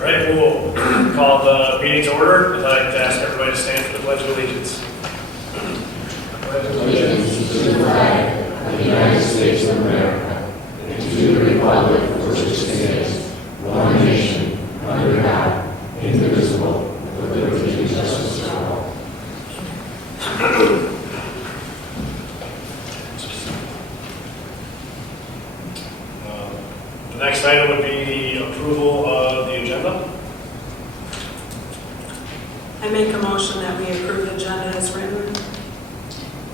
All right, we'll call the meeting to order. I'd like to ask everybody to stand for the Pledge of Allegiance. Allegiance to the flag of the United States of America and to the republic for which it stands, one nation, under God, indivisible, with liberty and justice for all. The next item would be the approval of the agenda. I make a motion that we approve the agenda as written.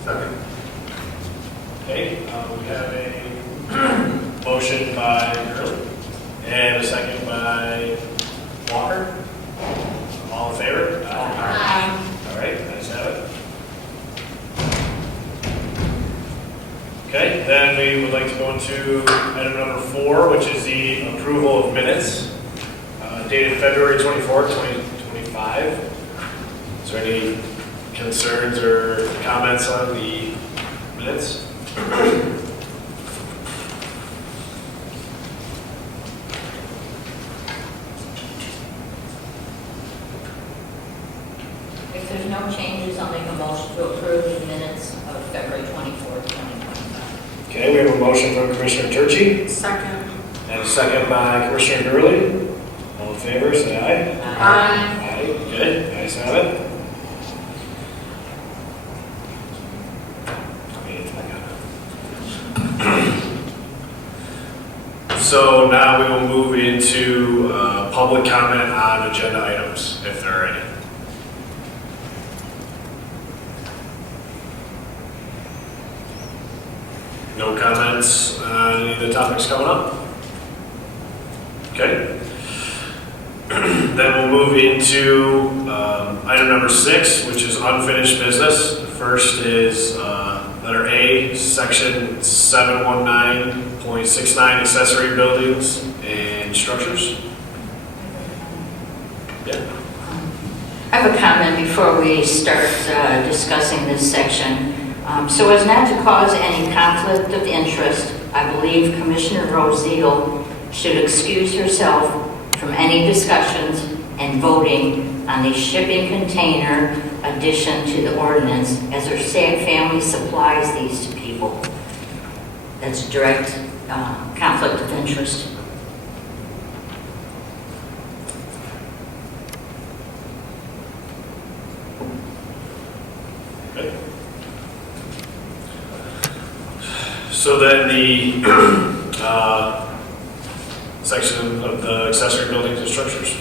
Second. Okay, we have a motion by Earl and a second by Walker. All in favor? Aye. All right, nice have it. Okay, then we would like to go into item number 4, which is the approval of minutes dated February 24th, 2025. Is there any concerns or comments on the minutes? If there's no changes, I'll make a motion to approve the minutes of February 24th, 2025. Okay, we have a motion from Commissioner Turchi Second. and a second by Commissioner Gurley. All in favor, say aye. Aye. Aye, good, nice have it. So now we will move into public comment on agenda items, if there are any. No comments on any of the topics coming up? Okay. Then we'll move into item number 6, which is unfinished business. The first is letter A, section 719.69, accessory buildings and structures. Yeah. I have a comment before we start discussing this section. So as not to cause any conflict of interest, I believe Commissioner Rosile should excuse herself from any discussions and voting on the shipping container addition to the ordinance, as her family supplies these to people. That's direct conflict of interest. Okay. So then the section of the accessory buildings and structures.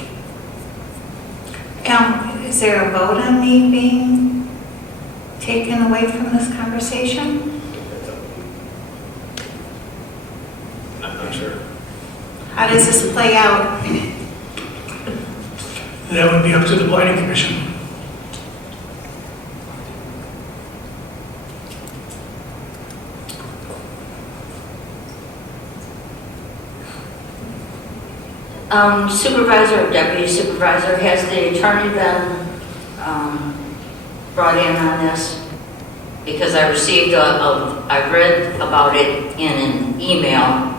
Is there a vote on me being taken away from this conversation? I'm not sure. How does this play out? That would be up to the planning commission. Supervisor or deputy supervisor, has the attorney been brought in on this? Because I received I read about it in an email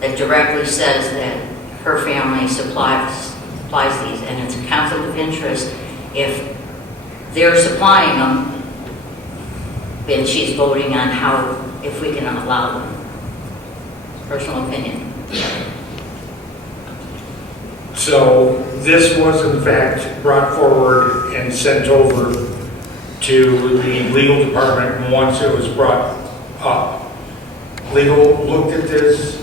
that directly says that her family supplies these, and it's a conflict of interest if they're supplying them, then she's voting on if we can allow them. Personal opinion. So this was in fact brought forward and sent over to the legal department once it was brought up. Legal looked at this,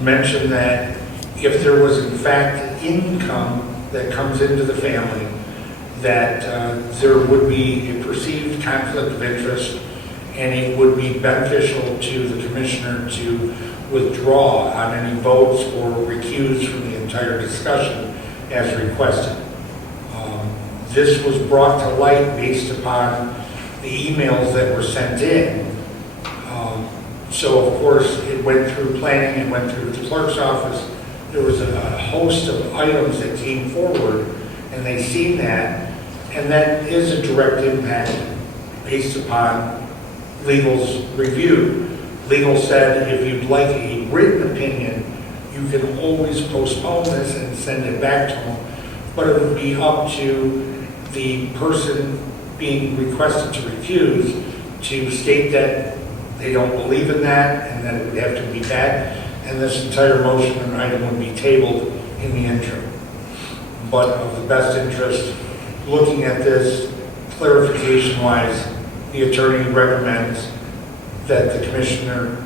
mentioned that if there was in fact income that comes into the family, that there would be a perceived conflict of interest, and it would be beneficial to the commissioner to withdraw on any votes or recuse from the entire discussion as requested. This was brought to light based upon the emails that were sent in. So of course it went through planning, it went through the clerk's office. There was a host of items that came forward, and they seen that, and that is a direct impact based upon legal's review. Legal said if you'd like a written opinion, you can always postpone this and send it back to them, but it would be up to the person being requested to recuse to state that they don't believe in that, and that it would have to be back, and this entire motion and item would be tabled in the interim. But of the best interest, looking at this clarification-wise, the attorney recommends that the commissioner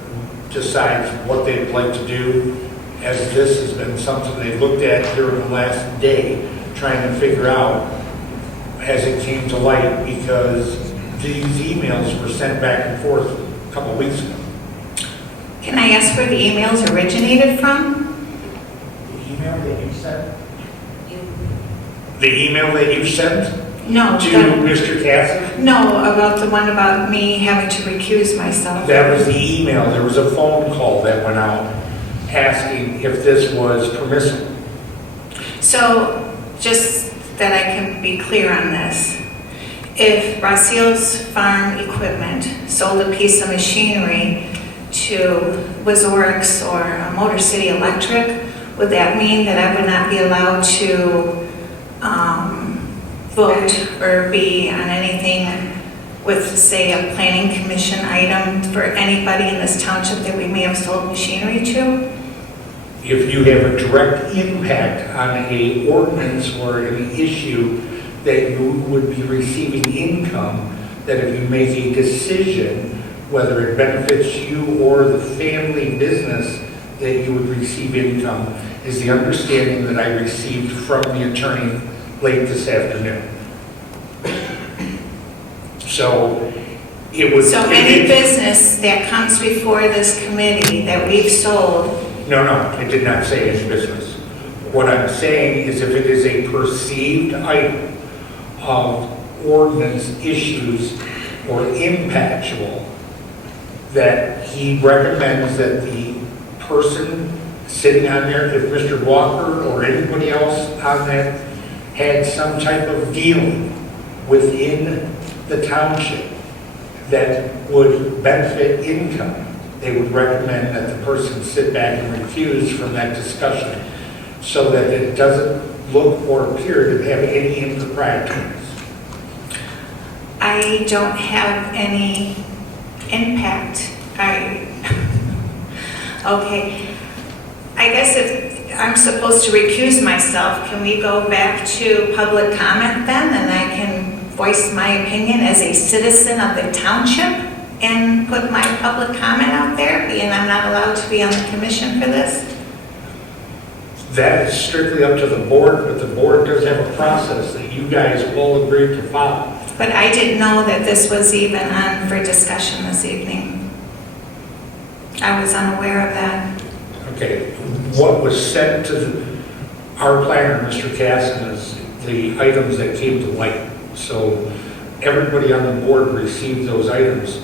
decides what they'd like to do, as this has been something they've looked at during the last day, trying to figure out as it came to light, because these emails were sent back and forth a couple weeks ago. Can I ask where the emails originated from? The email that you sent? The email that you sent No. to Mr. Casson? No, about the one about me having to recuse myself. That was the email. There was a phone call that went out asking if this was permissible. So, just that I can be clear on this, if Rossiel's Farm Equipment sold a piece of machinery to Wizorix or Motor City Electric, would that mean that I would not be allowed to vote or be on anything with, say, a planning commission item for anybody in this township that we may have sold machinery to? If you have a direct impact on a ordinance or an issue that you would be receiving income, that if you make a decision, whether it benefits you or the family business, that you would receive income, is the understanding that I received from the attorney late this afternoon. So it was... So any business that comes before this committee that we've sold... No, it did not say any business. What I'm saying is if it is a perceived item of ordinance issues or impactual, that he recommends that the person sitting on there, if Mr. Walker or anybody else on that had some type of dealing within the township that would benefit income, they would recommend that the person sit back and recuse from that discussion so that it doesn't look or appear to have any improprieties. I don't have any impact. Okay. I guess if I'm supposed to recuse myself, can we go back to public comment then, and I can voice my opinion as a citizen of the township and put my public comment out there, being I'm not allowed to be on the commission for this? That is strictly up to the board, but the board does have a process that you guys all agreed to follow. But I didn't know that this was even on for discussion this evening. I was unaware of that. Okay, what was sent to our planner, Mr. Casson, is the items that came to light. So everybody on the board received those items,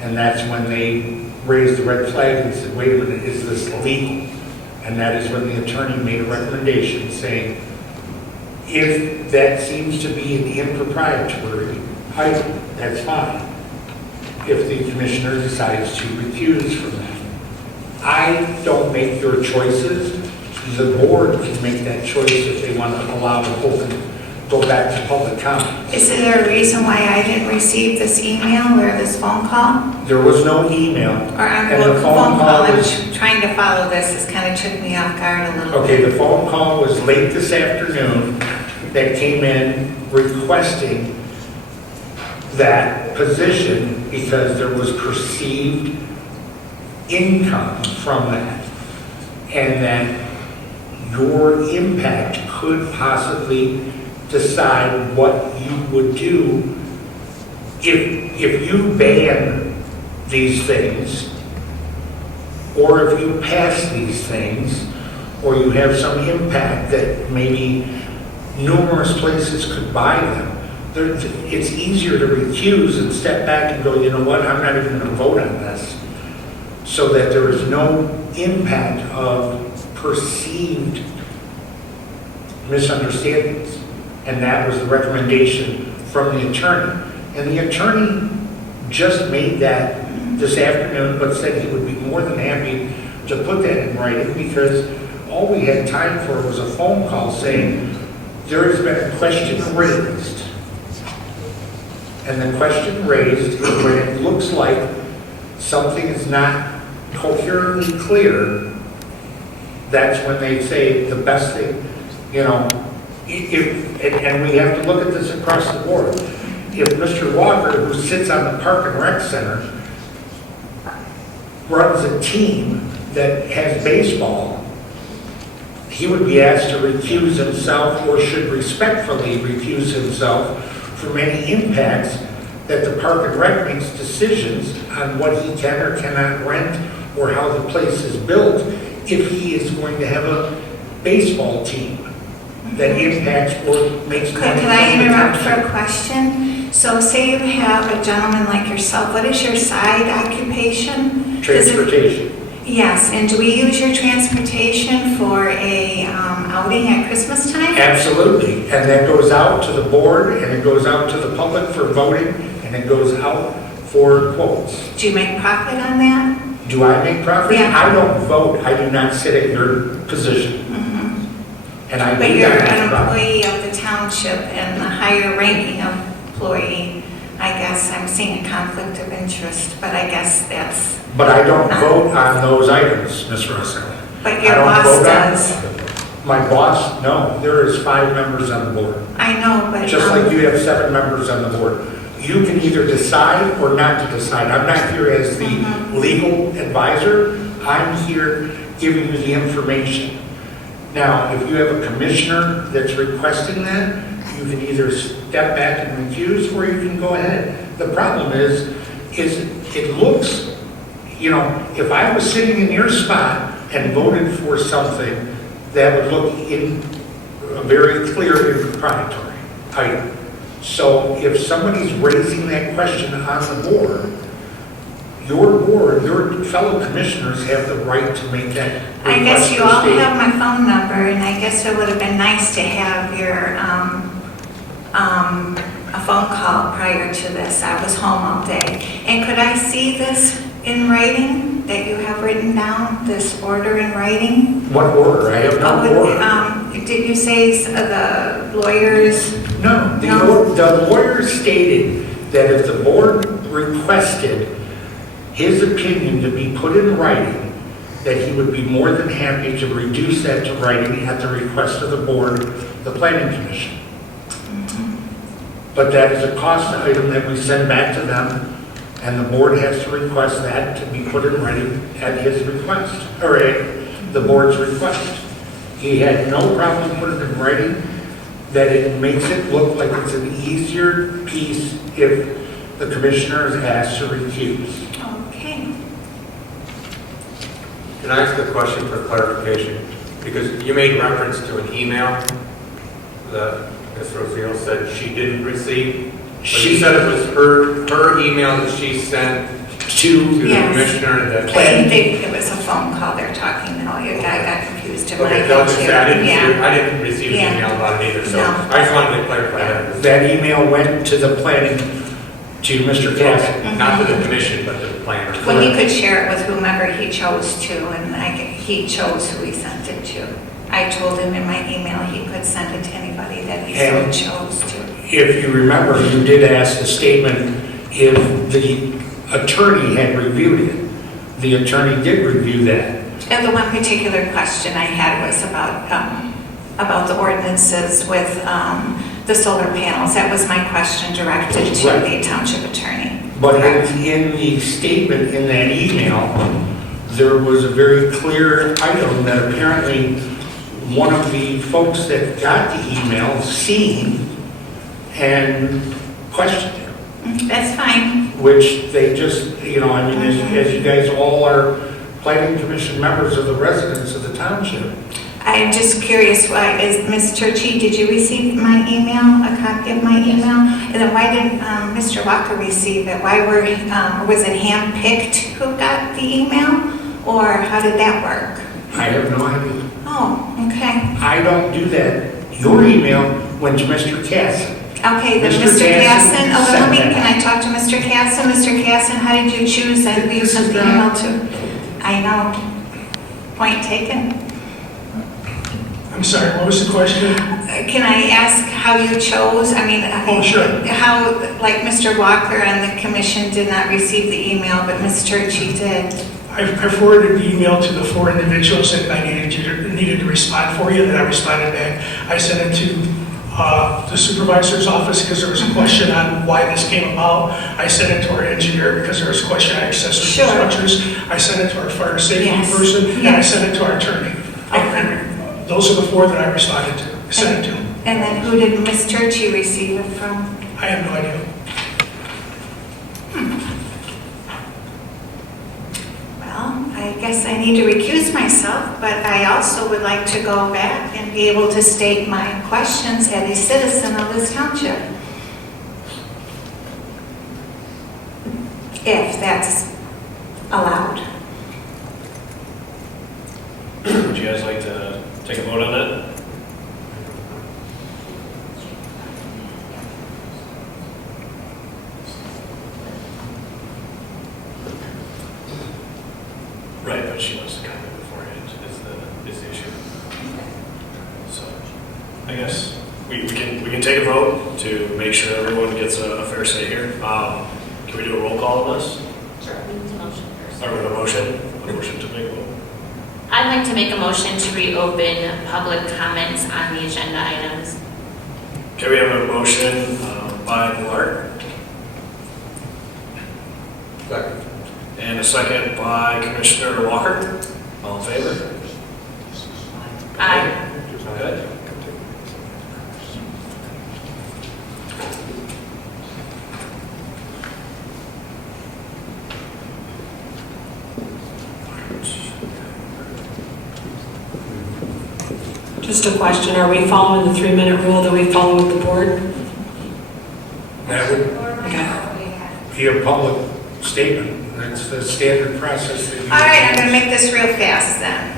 and that's when they raised the red flag and said, wait a minute, is this legal? And that is when the attorney made a recommendation saying, if that seems to be an improprietary item, that's fine. If the commissioner decides to recuse from that. I don't make your choices. The board can make that choice if they want to allow the whole thing go back to public comment. Is there a reason why I didn't receive this email or this phone call? There was no email. Or and the the phone call, I'm was, trying to follow this, it's kind of took me off guard a little okay, bit. the phone call was late this afternoon that came in requesting that position because there was perceived income from that, and that your impact could possibly decide what you would do if you ban these things, or if you pass these things, or you have some impact that maybe numerous places could buy them. It's easier to recuse and step back and go, you know what, I'm not even going to vote on this, so that there is no impact of perceived misunderstandings. And that was the recommendation from the attorney. And the attorney just made that this afternoon, but said he would be more than happy to put that in writing, because all we had time for was a phone call saying, there has been a question raised. And the question raised is when it looks like something is not coherently clear, that's when they say the best thing, you know, and we have to look at this across the board. If Mr. Walker, who sits on the Park and Rec Center, runs a team that has baseball, he would be asked to recuse himself or should respectfully recuse himself from any impacts that the Park and Rec makes decisions on what he can or cannot rent or how the place is built if he is going to have a baseball team that impacts or makes Could money. I from the interrupt for township. a question? So say you have a gentleman like yourself, what is your side occupation? Transportation. Yes, and do we use your transportation for a outing at Christmas time? Absolutely, and that goes out to the board, and it goes out to the public for voting, and it goes out for quotes. Do you make profit on that? Do I make profit? Yeah. I don't vote, I do not sit at your position. And I But do you're not an make profit. employee of the township and the higher ranking employee. I guess I'm seeing a conflict of interest, but I guess that's, But I don't vote on those items, Ms. Russell. but I your don't boss vote on- does. My boss, no, there is 5 members on the board. I know, but. Just like you have 7 members on the board. You can either decide or not to decide. I'm not here as the legal advisor. I'm here giving you the information. Now, if you have a commissioner that's requesting that, you can either step back and recuse, or you can go ahead. The problem is it looks, you know, if I was sitting in your spot and voted for something that would look in a very clear and proprietary item. So if somebody's raising that question on the board, your fellow commissioners have the right to make that request. I guess you for all statement. have my phone number, and I guess it would have been nice to have your, a phone call prior to this. I was home all day. And could I see this in writing, that you have written down, this order in writing? What order? I have no order. Did you say the lawyers? No, No. the lawyer stated that if the board requested his opinion to be put in writing, that he would be more than happy to reduce that to writing at the request of the board, the planning commission. But that is a cost item that we send back to them, and the board has to request that to be put in writing at his request, or at the board's request. He had no problem putting it in writing, that it makes it look like it's an easier piece if the commissioner is asked to recuse. Okay. Can I ask a question for clarification? Because you made reference to an email that Ms. Rosio said she didn't receive. But she said it was her email that she sent to the Yes. commissioner that. It was a phone call they're talking now. I got confused in my Okay, head no, just too. say Yeah. I didn't receive an Yeah. email about it either, so No. I just wanted to clarify that. That email went to the planning, to Mr. Cassidy. Okay, not to the commission, but to the planner. Well, he could share it with whomever he chose to, and he chose who he sent it to. I told him in my email he could send it to anybody that he so And- chose to. If you remember, you did ask the statement if the attorney had reviewed it. The attorney did review that. And the one particular question I had was about the ordinances with the solar panels. That was my question directed to Right. the township attorney. But in the statement in that email, there was a very clear item that apparently one of the folks that got the email seen and questioned it, That's fine. which they just, you know, I mean, as you guys all are planning commission members of the residents of the township. I'm just curious, why is Ms. Turchi, did you receive my email, a copy of my email? And then why didn't Mr. Walker receive it? Why was it handpicked who got the email? Or how did that work? I have no idea. Oh, okay. I don't do that. Your email went to Mr. Casson. Okay, then Mr. Mr. Casson Casson, oh, sent let me, that. can I talk to Mr. Casson? Mr. Casson, how did you choose who you sent the email to? I know. Point taken. I'm sorry, what was the question? Can I ask how you chose? I mean, Oh, sure. how, like Mr. Walker and the commission did not receive the email, but Ms. Churchy did. I forwarded the email to the 4 individuals that I needed to respond for you, that I responded back. I sent it to the supervisor's office because there was a question on why this came about. I sent it to our engineer because there was a question on accessory Sure. structures. I sent it to our fire safety Yes. person, and I Yes. sent it to our attorney. And those are the 4 that I responded to, sent it to. And then who did Ms. Churchy receive it from? I have no idea. Well, I guess I need to recuse myself, but I also would like to go back and be able to state my questions as a citizen of this township. If that's allowed. Would you guys like to take a vote on that? Right, but she wants to comment beforehand is the issue. So, I guess we can take a vote to make sure everyone gets a fair say here. Can we do a roll call on this? Sure, we need a motion first. Or a motion to make a vote? I'd like to make a motion to reopen public comments on the agenda items. Okay, we have a motion by Clark Second. and a second by Commissioner Walker. All in favor? Aye. Good. Just a question, are we following the 3-minute rule that we follow with the board? That would Okay. be a public statement. That's the standard process that you... All right, I'm going to make this real fast then.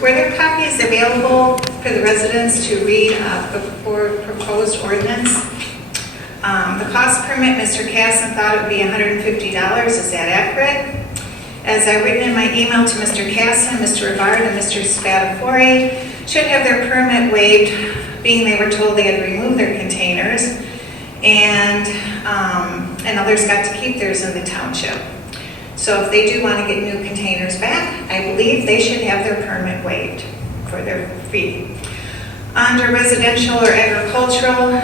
Were there copies available for the residents to read before proposed ordinance? The cost permit, Mr. Casson thought it would be $150. Is that accurate? As I've written in my email to Mr. Casson, Mr. Rivard, and Mr. Spatafore, should have their permit waived, being they were told they had to remove their containers, and others got to keep theirs in the township. So if they do want to get new containers back, I believe they should have their permit waived for their fee. Under residential or agricultural,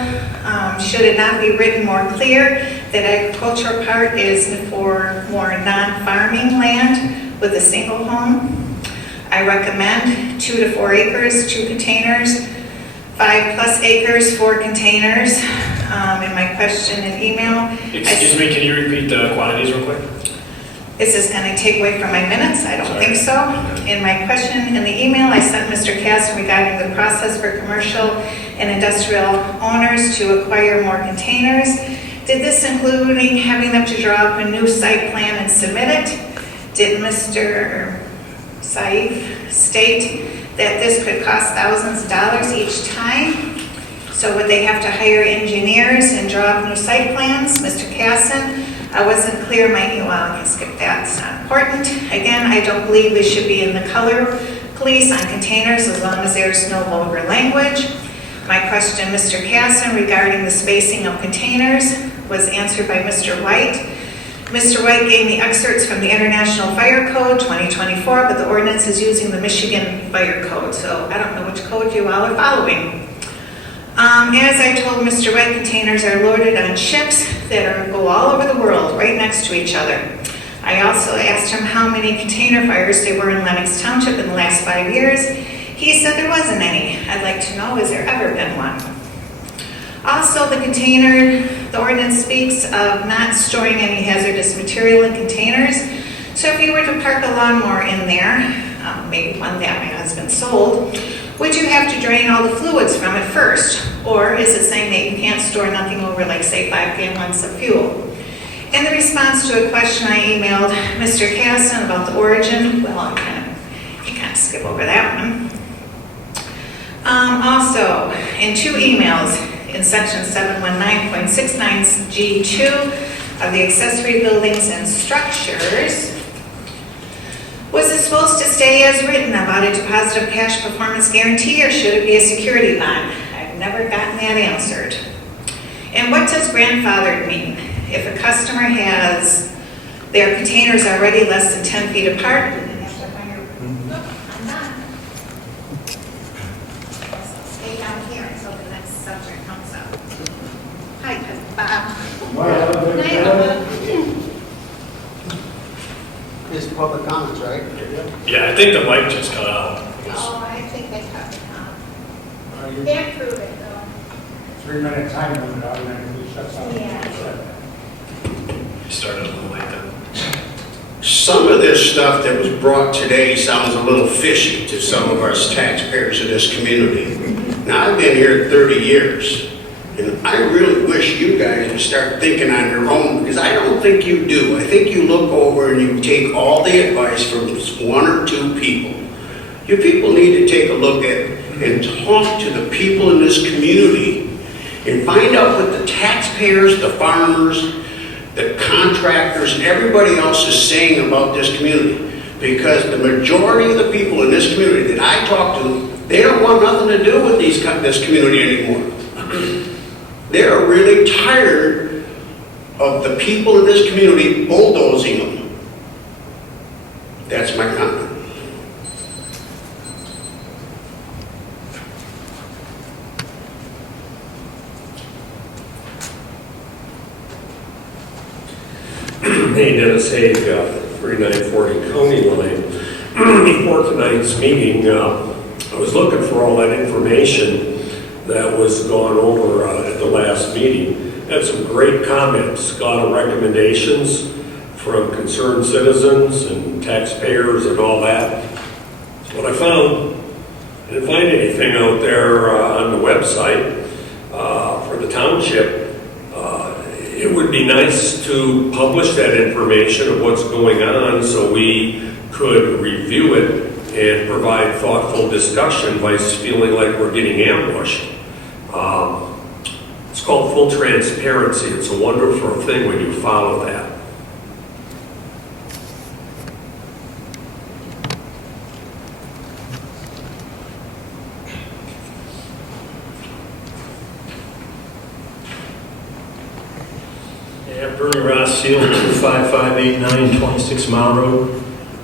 should it not be written more clear that agricultural part is for more non-farming land with a single home? I recommend 2 to 4 acres, 2 containers, 5+ acres, 4 containers. In my question and email. Excuse me, can you repeat the quantities real quick? Is this going to take away from my minutes? I don't think so. In my question in the email, I sent Mr. Casson regarding the process for commercial and industrial owners to acquire more containers. Did this include having them to draw up a new site plan and submit it? Did Mr. Saif state that this could cost thousands of dollars each time? So would they have to hire engineers and draw up new site plans? Mr. Casson, I wasn't clear in my email. I can skip that, it's not important. Again, I don't believe we should be in the color police on containers as long as there's no vulgar language. My question, Mr. Casson, regarding the spacing of containers was answered by Mr. White. Mr. White gave me excerpts from the International Fire Code 2024, but the ordinance is using the Michigan Fire Code, so I don't know which code you all are following. As I told Mr. White, containers are loaded on ships that go all over the world, right next to each other. I also asked him how many container fires there were in Lenox Township in the last 5 years. He said there wasn't any. I'd like to know, has there ever been one? Also, the ordinance speaks of not storing any hazardous material in containers. So if you were to park a lawnmower in there, maybe one that my husband sold, would you have to drain all the fluids from it first? Or is it saying that you can't store nothing over, like, say, 5 gallons of fuel? In the response to a question I emailed Mr. Casson about the origin, well, you kind of skip over that one. Also, in 2 emails in section 719.69G2 of the accessory buildings and structures, Was it supposed to stay as written about a deposit of cash performance guarantee, or should it be a security bond? I've never gotten that answered. And what does grandfathered mean? If a customer has their containers already less than 10 feet apart, then they have to find your, I'm done. So stay down here until the next subject comes up. Hi, Bob. Is public comments, right? Yeah, I think the mic just cut out. Oh, I think they cut it out. Can't prove it, though. 3-minute time limit automatically shuts off. Yeah. You started a little late then. Some of this stuff that was brought today sounds a little fishy to some of us taxpayers in this community. Now, I've been here 30 years, and I really wish you guys would start thinking on your own, because I don't think you do. I think you look over and you take all the advice from one or two people. You people need to take a look at and talk to the people in this community and find out what the taxpayers, the farmers, the contractors, and everybody else is saying about this community. Because the majority of the people in this community that I talk to, they don't want nothing to do with this community anymore. They're really tired of the people in this community bulldozing them. That's my comment. Hey, Dennis Haig, 3940 County Line. Before tonight's meeting, I was looking for all that information that was gone over at the last meeting. Had some great comments, a lot of recommendations from concerned citizens and taxpayers and all that. That's what I found. I didn't find anything out there on the website for the township. It would be nice to publish that information of what's going on so we could review it and provide thoughtful discussion by feeling like we're getting ambushed. It's called full transparency. It's a wonderful thing when you follow that. Yeah, Bernie Ross, Seal 25589, 26 Mile Road.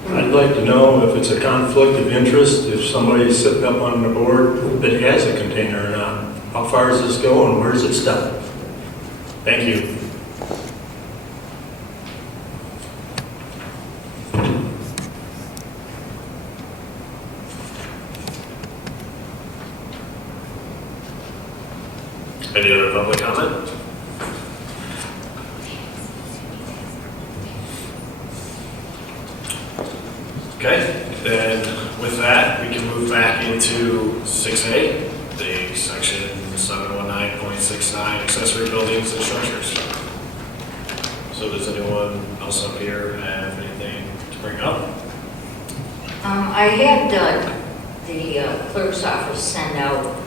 I'd like to know if it's a conflict of interest, if somebody's sitting up on the board that has a container or not. How far is this going? Where does it stop? Thank you. Any other public comment? Okay, then with that, we can move back into 6A, the section 719.69, accessory buildings and structures. So does anyone else up here have anything to bring up? I had the clerk's office send out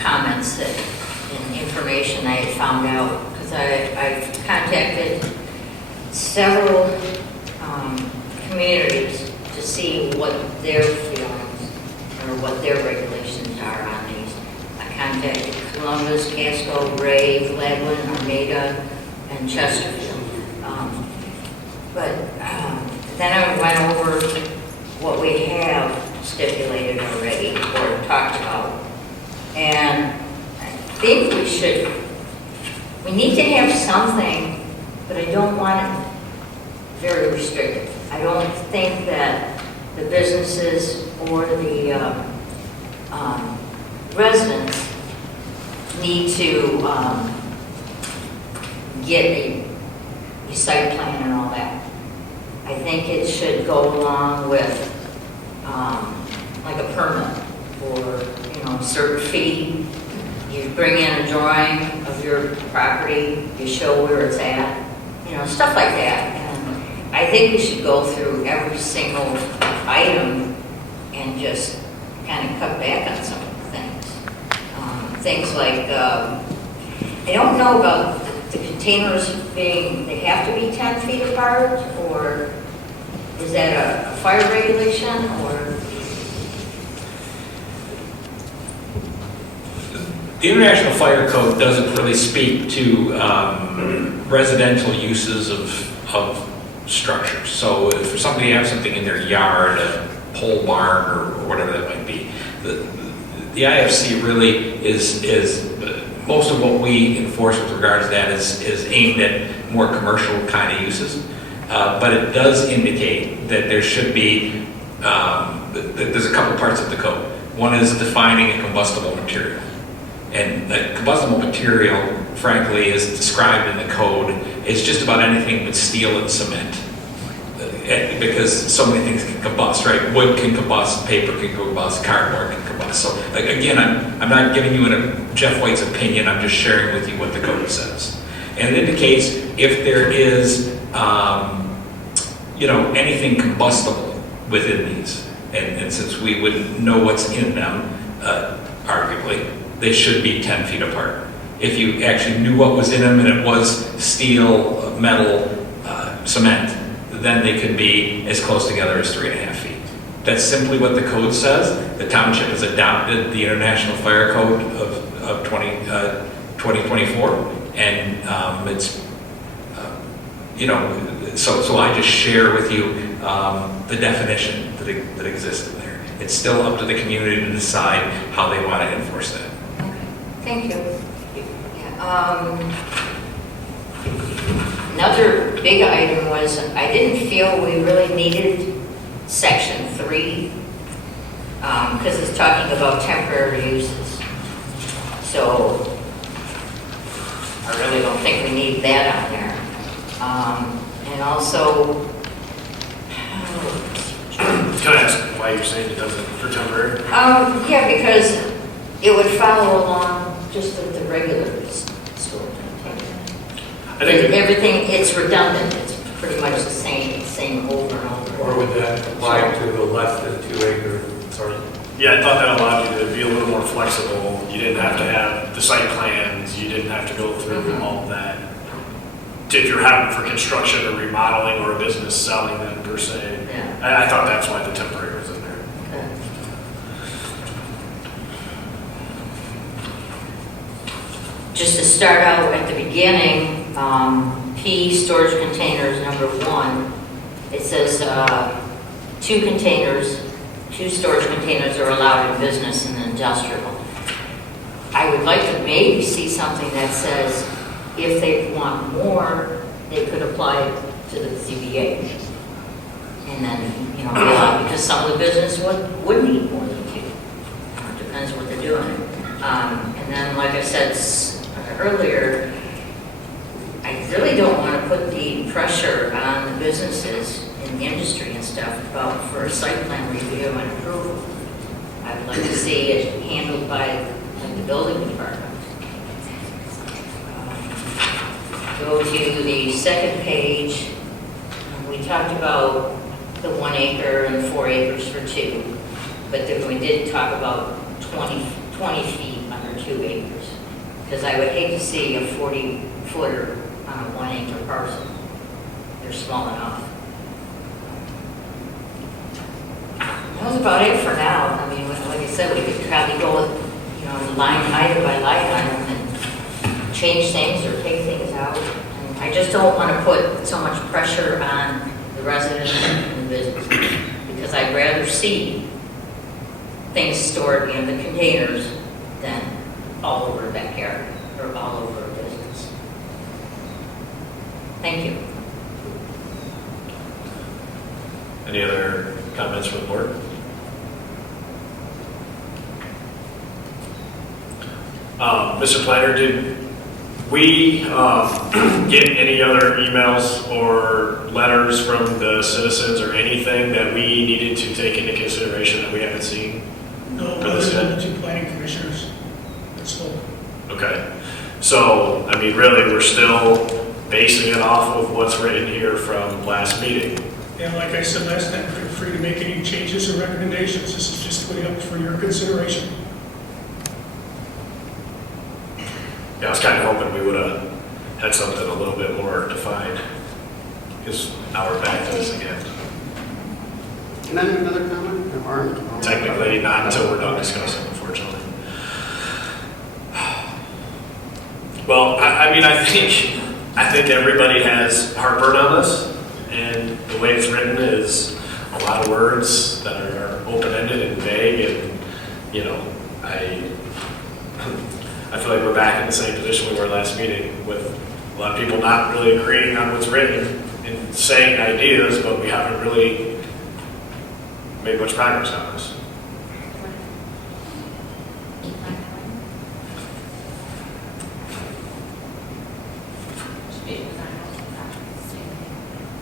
comments and information I had found out, because I contacted several communities to see what their feelings or what their regulations are on these. I contacted Columbus, Casco, Ray, Gladwin, Armada, and Chesterfield. But then I went over what we have stipulated already or talked about. And I think we need to have something, but I don't want it very restrictive. I don't think that the businesses or the residents need to get a site plan and all that. I think it should go along with like a permit for, a certain fee. You bring in a drawing of your property, you show where it's at, stuff like that. And I think we should go through every single item and just kind of cut back on some of the things. Things like, I don't know about the containers they have to be 10 feet apart, or Is that a fire regulation or? The International Fire Code doesn't really speak to residential uses of structures. So if somebody has something in their yard, a pole barn or whatever that might be, the IFC really is most of what we enforce with regards to that is aimed at more commercial kind of uses. But it does indicate that there should be, there's a couple parts of the code. One is defining a combustible material. And a combustible material, frankly, is described in the code. It's just about anything but steel and cement. Because so many things can combust, right? Wood can combust, paper can combust, cardboard can combust. So again, I'm not giving you Jeff White's opinion, I'm just sharing with you what the code says. And it indicates if there is, anything combustible within these. And since we would know what's in them, arguably, they should be 10 feet apart. If you actually knew what was in them and it was steel, metal, cement, then they could be as close together as 3.5 feet. That's simply what the code says. The township has adopted the International Fire Code of 2024, and it's, so I just share with you the definition that exists in there. It's still up to the community to decide how they want to enforce that. Thank you. Another big item was I didn't feel we really needed section 3 because it's talking about temporary uses. So I really don't think we need that on there. And also, Can I ask why you're saying it doesn't for temporary? yeah, because it would follow along just with the regular store. I think Everything, it's redundant, it's pretty much the same over and over. Or would that apply to the less than 2 acre? Sorry. Yeah, I thought that allowed you to be a little more flexible. You didn't have to have the site plans, you didn't have to go through all of that. If you're having for construction or remodeling or a business selling them per se. Yeah. I thought that's why the temporary was in there. Okay. Just to start out at the beginning, P, storage containers, number 1, it says 2 storage containers are allowed in business and industrial. I would like to maybe see something that says if they want more, they could apply to the ZBA. And then, be allowed, because some of the business would need more than 2. It depends what they're doing. And then, like I said earlier, I really don't want to put the pressure on the businesses in the industry and stuff for a site plan review and approval. I would like to see it handled by the building department. Go to the second page. We talked about the 1 acre and 4 acres for 2, but then we did talk about 20 feet under 2 acres. Because I would hate to see a 40-footer on a 1 acre parcel. They're small enough. That was about it for now. I mean, like I said, we could probably go with, line item by line item and change things or take things out. And I just don't want to put so much pressure on the residents and the business because I'd rather see things stored in the containers than all over the backyard or all over a business. Thank you. Any other comments from the board? Mr. Planner, did we get any other emails or letters from the citizens or anything that we needed to take into consideration that we haven't seen? No, other than the 2 planning commissioners. That's all. Okay. So, I mean, really, we're still basing it off of what's written here from last meeting. And like I said last time, feel free to make any changes or recommendations. This is just putting up for your consideration. Yeah, I was kind of hoping we would have had something a little bit more defined, because now we're back to this again. Can I make another comment? Or- Technically, not until we're done discussing, unfortunately. Well, I mean, I think everybody has heartburn on this, and the way it's written is a lot of words that are open-ended and vague, and, you know, I feel like we're back in the same position we were last meeting, with a lot of people not really agreeing on what's written and saying ideas, but we haven't really made much progress on this.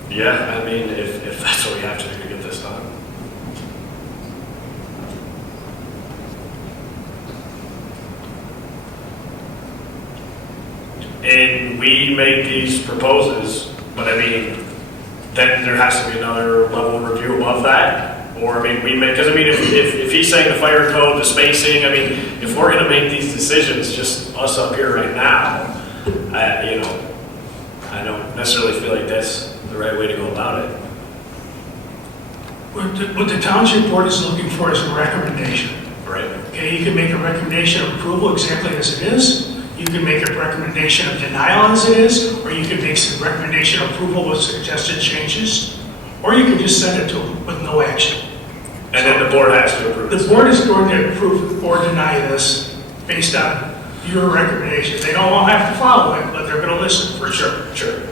Yeah, I mean, if that's what we have to do to get this done. And we make these proposals, but I mean, then there has to be another level of review above that. Or, I mean, we make, because I mean, if he's saying the fire code, the spacing, I mean, if we're going to make these decisions, just us up here right now, you know, I don't necessarily feel like that's the right way to go about it. What the township board is looking for is a recommendation. Right. Okay, you can make a recommendation of approval exactly as it is. You can make a recommendation of denial as it is, or you can make some recommendation of approval with suggested changes, or you can just send it to them with no action. And then the board has to approve. The board is going to approve or deny this based on your recommendation. They don't all have to follow it, but they're going to listen for sure. Sure.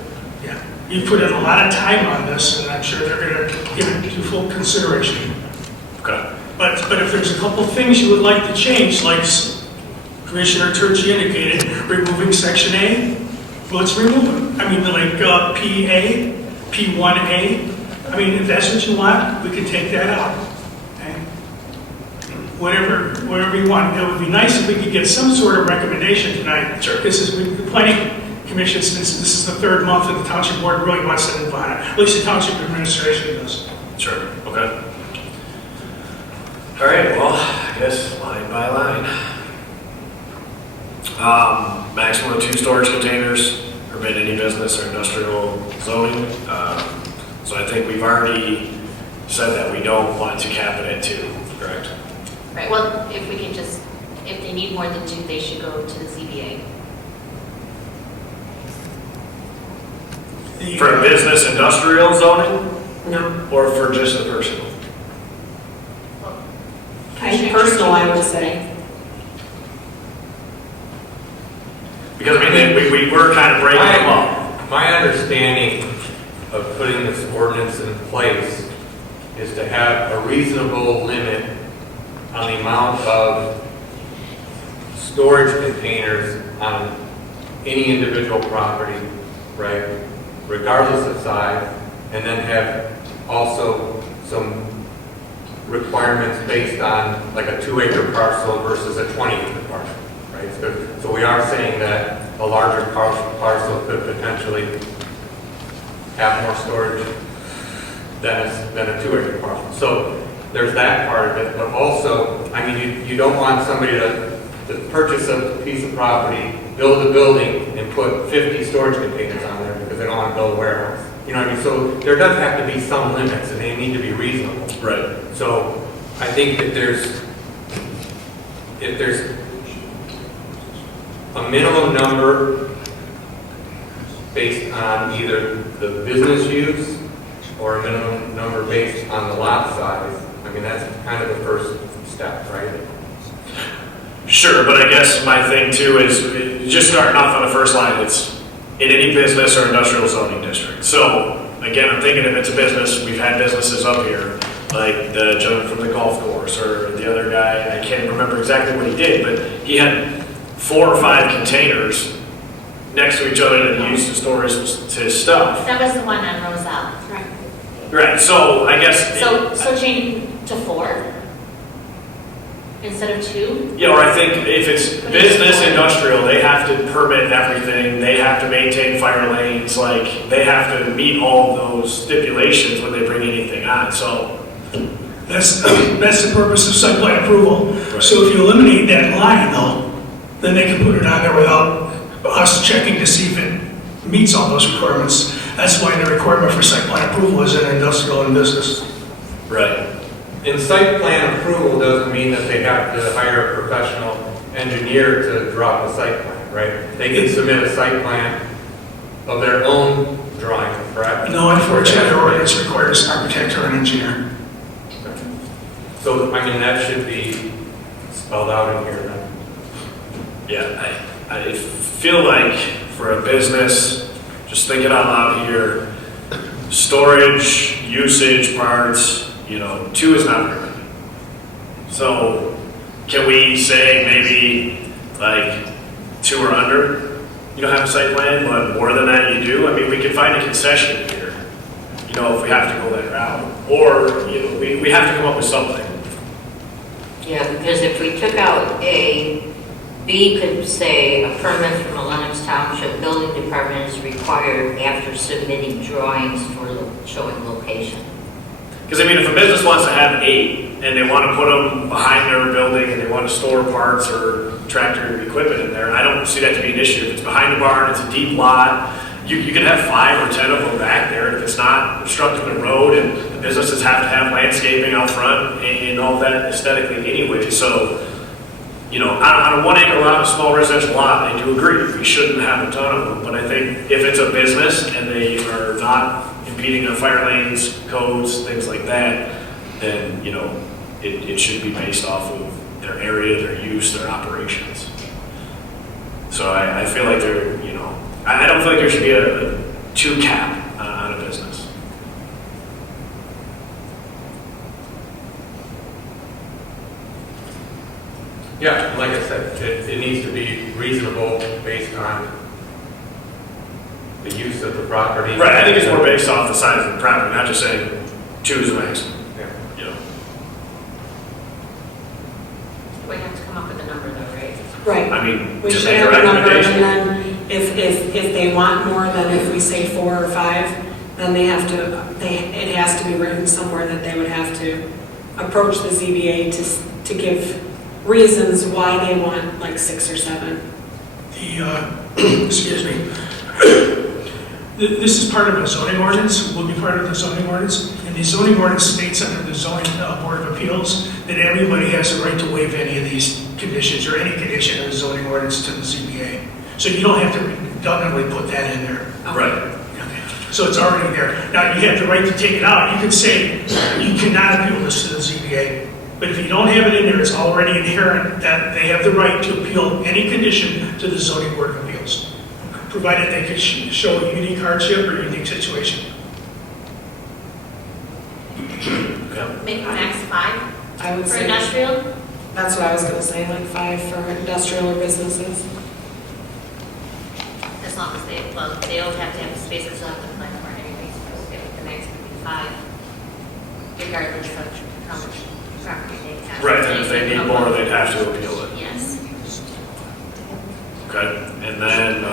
Yeah. You put in a lot of time on this, and I'm sure they're going to give it to full consideration. Okay. But if there's a couple things you would like to change, like Commissioner Turchi indicated, removing Section A, let's remove it. I mean, like PA, P1A, I mean, if that's what you want, we can take that out. Okay? Whatever you want. It would be nice if we could get some sort of recommendation tonight. Sure. This is the Planning Commission, since this is the third month that the Township Board really wants to move on it. At least the Township Administration does. Sure. Okay. All right, well, I guess line by line. Maximum of 2 storage containers, permit any business or industrial zoning. So I think we've already said that we don't want to cap it at 2, correct? Right, well, if we can just, if they need more than 2, they should go to the ZBA. For business industrial zoning, No. or for just a personal? Personal, I would say. Because I mean, we were kind of breaking them up. My understanding of putting this ordinance in place is to have a reasonable limit on the amount of storage containers on any individual property, right, regardless of size, and then have also some requirements based on like a 2-acre parcel versus a 20-acre parcel, right? So we are saying that a larger parcel could potentially have more storage than a 2-acre parcel. So there's that part of it, but also, I mean, you don't want somebody to purchase a piece of property, build a building, and put 50 storage containers on there because they don't want to build a warehouse. You know what I mean? So there does have to be some limits, and they need to be reasonable. Right. So I think that if there's a minimum number based on either the business use or a minimum number based on the lot size, I mean, that's kind of the first step, right? Sure, but I guess my thing too is just starting off on the first line, it's in any business or industrial zoning district. So again, I'm thinking if it's a business, we've had businesses up here, like the gentleman from the golf course or the other guy, I can't remember exactly what he did, but he had 4 or 5 containers next to each other that he used to store his stuff. That was the one on Roselle. Right. Right, so I guess. So change to 4 instead of 2? Yeah, or I think if it's business, industrial, they have to permit everything, they have to maintain fire lanes, like, they have to meet all of those stipulations when they bring anything on, so. That's the purpose of site plan approval. Right. So if you eliminate that line though, then they can put it on there without us checking to see if it meets all those requirements. That's why the requirement for site plan approval is in industrial and business. Right. in site plan approval doesn't mean that they have to hire a professional engineer to draw the site plan, right? They can submit a site plan of their own drawing, correct? No, unfortunately, the ordinance requires architect or an engineer. So, I mean, that should be spelled out in here then. Yeah, I feel like for a business, just thinking out loud here, storage, usage, parts, 2 is not very many. So can we say maybe like 2 or under? You don't have a site plan, but more than that you do? I mean, we can find a concession here, if we have to go that route. Or, we have to come up with something. Yeah, because if we took out A, B could say a permit from the Lenox Township Building Department is required after submitting drawings for showing location. Because if a business wants to have 8 and they want to put them behind their building and they want to store parts or tractor equipment in there, I don't see that to be an issue. If it's behind the barn, it's a deep lot, you can have 5 or 10 of them back there. If it's not obstructing the road, and the businesses have to have landscaping out front and all that aesthetically anyway. So, on a 1 acre lot, a small residential lot, I do agree. We shouldn't have a ton of them. But I think if it's a business and they are not impeding on fire lanes, codes, things like that, then, it should be based off of their area, their use, their operations. So I feel like I don't feel like there should be a 2 cap on a business. Yeah, like I said, it needs to be reasonable based on the use of the property. Right, I think it's more based off the size of the property, not just saying 2 is the maximum. Yeah. We have to come up with a number though, right? Right. I mean, We to should make a have a number, recommendation. and then if they want more than if we say 4 or 5, then it has to be written somewhere that they would have to approach the ZBA to give reasons why they want like 6 or 7. Excuse me. This is part of a zoning ordinance, will be part of the zoning ordinance, and the zoning ordinance states under the zoning board of appeals that everybody has the right to waive any of these conditions or any condition in the zoning ordinance to the ZBA. So you don't have to redundantly put that in there. Right. Okay. So it's already there. Now, you have the right to take it out. You could say you cannot appeal this to the ZBA. But if you don't have it in there, it's already inherent that they have the right to appeal any condition to the zoning board of appeals, provided they could show a unique hardship or unique situation. Maybe max 5 I would for say. industrial? That's what I was gonna say, like 5 for industrial or businesses. As long as they all have to have spaces on the plan for it anyway, so if the max would be 5, regardless of how much property they have. Right, and if they need more, they'd have to appeal it. Yes. Okay, and then,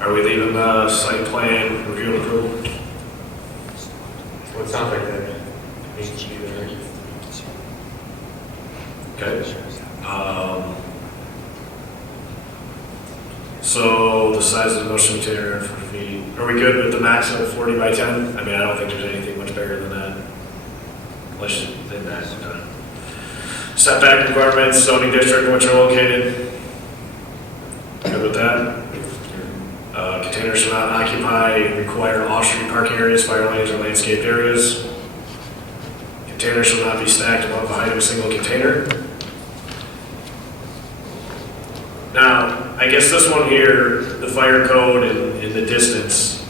are we leaving the site plan review and approval? Well, it sounds like that needs to be there. Okay. So the size of the motion container, are we good with the max of 40 by 10? I mean, I don't think there's anything much bigger than that. Unless than that. Setback requirements, zoning district in which are located. Good with that? Containers shall not occupy required off-street parking areas, fire lanes, or landscaped areas. Containers shall not be stacked above the height of a single container. Now, I guess this one here, the fire code and the distance,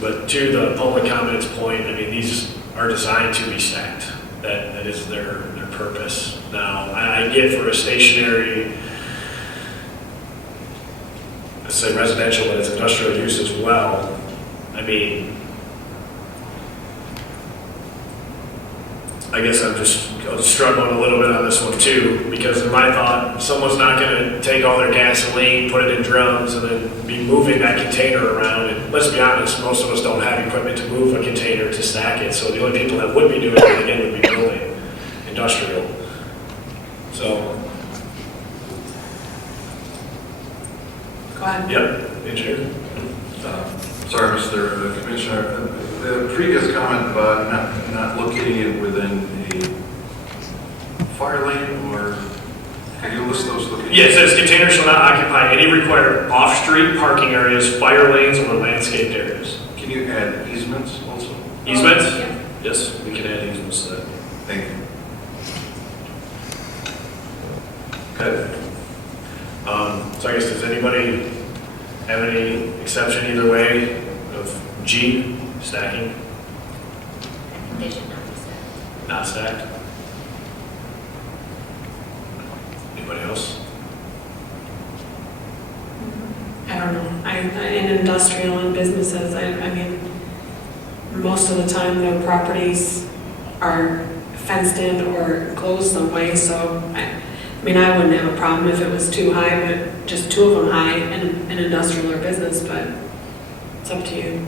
but to the public comments point, I mean, these are designed to be stacked. That is their purpose. Now, I get for a stationary, let's say residential, but it's industrial use as well. I mean, I guess I'm just struggling a little bit on this one too, because in my thought, someone's not going to take all their gasoline, put it in drums, and then be moving that container around. And let's be honest, most of us don't have equipment to move a container to stack it. So the only people that would be doing it again would be building, industrial. So, Go ahead. yep, engineer. Sorry, Mr. Commissioner. The previous comment about not locating it within a fire lane, or can you list those locations? Yeah, it says containers shall not occupy any required off-street parking areas, fire lanes, or landscaped areas. Can you add easements also? Easements? Yes, we can add easements to that. Thank you. Okay. So I guess, does anybody have any exception either way of G, stacking, I think they should not be stacked. not stacked? Anybody else? I don't know. In industrial and businesses, I mean, most of the time the properties are fenced in or enclosed some way, so I mean, I wouldn't have a problem if it was too high, but just two of them high in industrial or business, but it's up to you.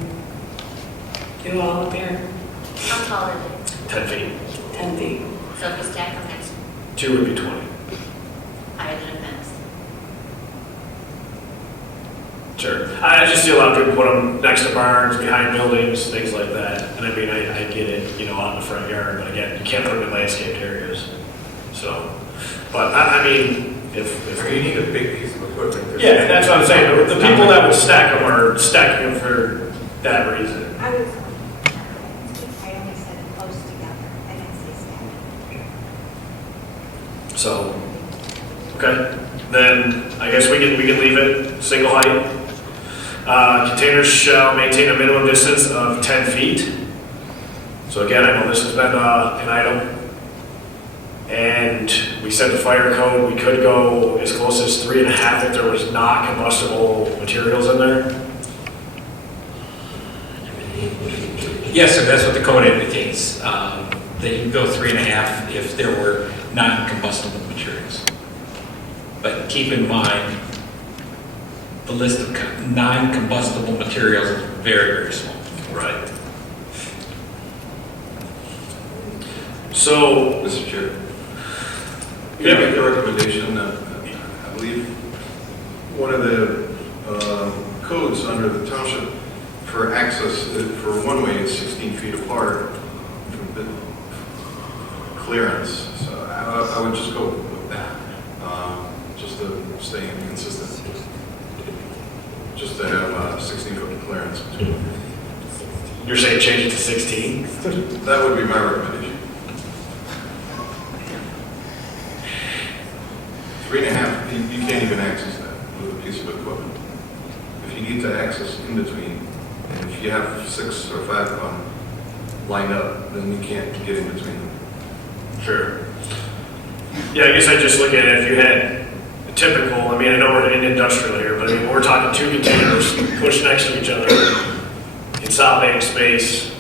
You all up here, How tall are they? 10 feet. 10 feet. So if you stack them next, 2 would be 20. higher than a fence. Sure. I just see a lot of people put them next to barns, behind buildings, things like that. And I mean, I get it, out in the front yard, but again, you can't put them in landscaped areas. So, but I mean, if You need a big piece of equipment. yeah, that's what I'm saying. The people that would stack them are stacking them for that reason. I only said close together, I didn't say stack. So, okay, then I guess we can leave it single height. Containers shall maintain a minimum distance of 10 feet. So again, I know this has been an item. And we said the fire code, we could go as close as 3.5 if there was not combustible materials in there. Yes, sir, that's what the code indicates. That you can go 3.5 if there were non-combustible materials. But keep in mind, the list of non-combustible materials is very, very small. Right. So, Mr. Chair. Yeah. Can I make a recommendation? I believe one of the codes under the township for access, for one way, is 16 feet apart from the clearance. So I would just go with that, just to stay consistent. Just to have 16-foot clearance between them. you're saying change it to 16? That would be my recommendation. 3.5, you can't even access that with a piece of equipment. If you need to access in between, and if you have 6 or 5 of them lined up, then you can't get in between them. Sure. Yeah, I guess I just look at it, if you had a typical, I mean, I know we're in industrial here, but I mean, we're talking 2 containers pushed next to each other, consolidating space,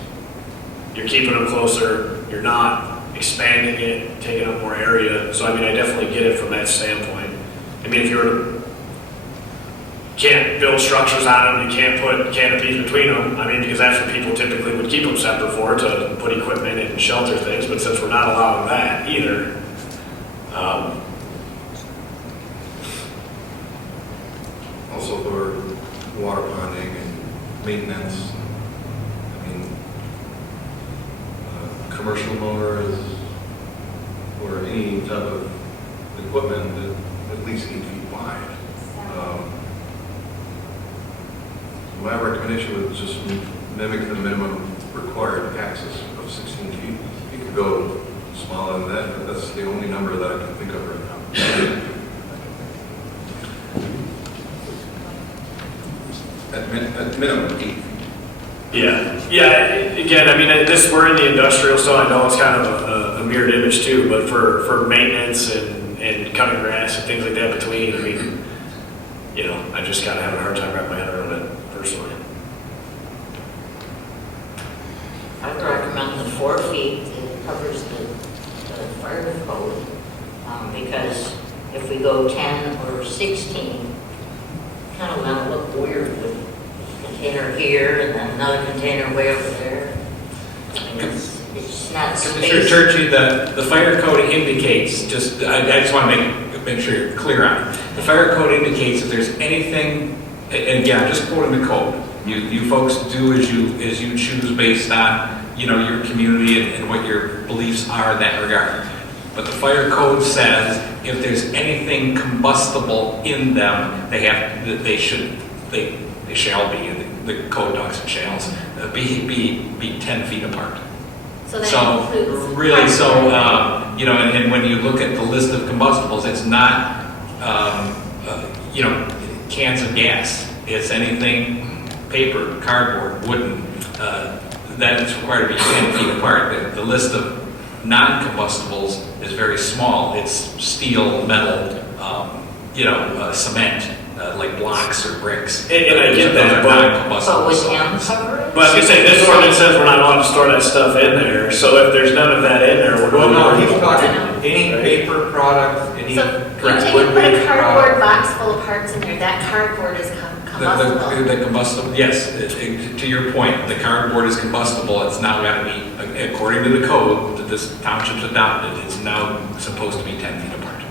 you're keeping them closer, you're not expanding it, taking up more area. So I mean, I definitely get it from that standpoint. I mean, if you can't build structures on them, you can't put canopies between them. I mean, because that's what people typically would keep them separate for, to put equipment and shelter things. But since we're not allowing that either, Also for water ponding and maintenance. I mean, commercial mowers or any type of equipment that at least 8 feet wide. My recommendation would just mimic the minimum required access of 16 feet. You could go smaller than that, but that's the only number that I can think of right now. At minimum 8 feet. yeah. Again, I mean, we're in the industrial, so I know it's kind of a mirrored image too. But for maintenance and cutting grass and things like that between, I mean, I just kind of have a hard time wrapping my head around it personally. I would recommend the 4 feet. It covers the fire code. Because if we go 10 or 16, kind of gonna look weird with a container here and then another container way over there. I mean, it's not Mr. space. Churchy, the fire code indicates, I just want to make sure you're clear on it. The fire code indicates if there's anything, and again, I'm just quoting the code, You folks do as you choose based on, your community and what your beliefs are in that regard. But the fire code says if there's anything combustible in them, they shall be, the code talks and shalls, be 10 feet apart. So that includes. Really, and when you look at the list of combustibles, it's not, cans of gas. It's anything, paper, cardboard, wooden, that is required to be 10 feet apart. The list of non-combustibles is very small. It's steel, metal, cement, like blocks or bricks. And I get that, But with M cover? But I was gonna say, this ordinance says we're not allowed to store that stuff in there, so if there's none of that in there, we're going to. No, he's talking any paper product, any So you take wood and put a based cardboard product. box full of parts in there, that cardboard is combustible. The combustible, yes, to your point, the cardboard is combustible. It's now got to be, according to the code that this township's adopted, it's now supposed to be 10 feet apart.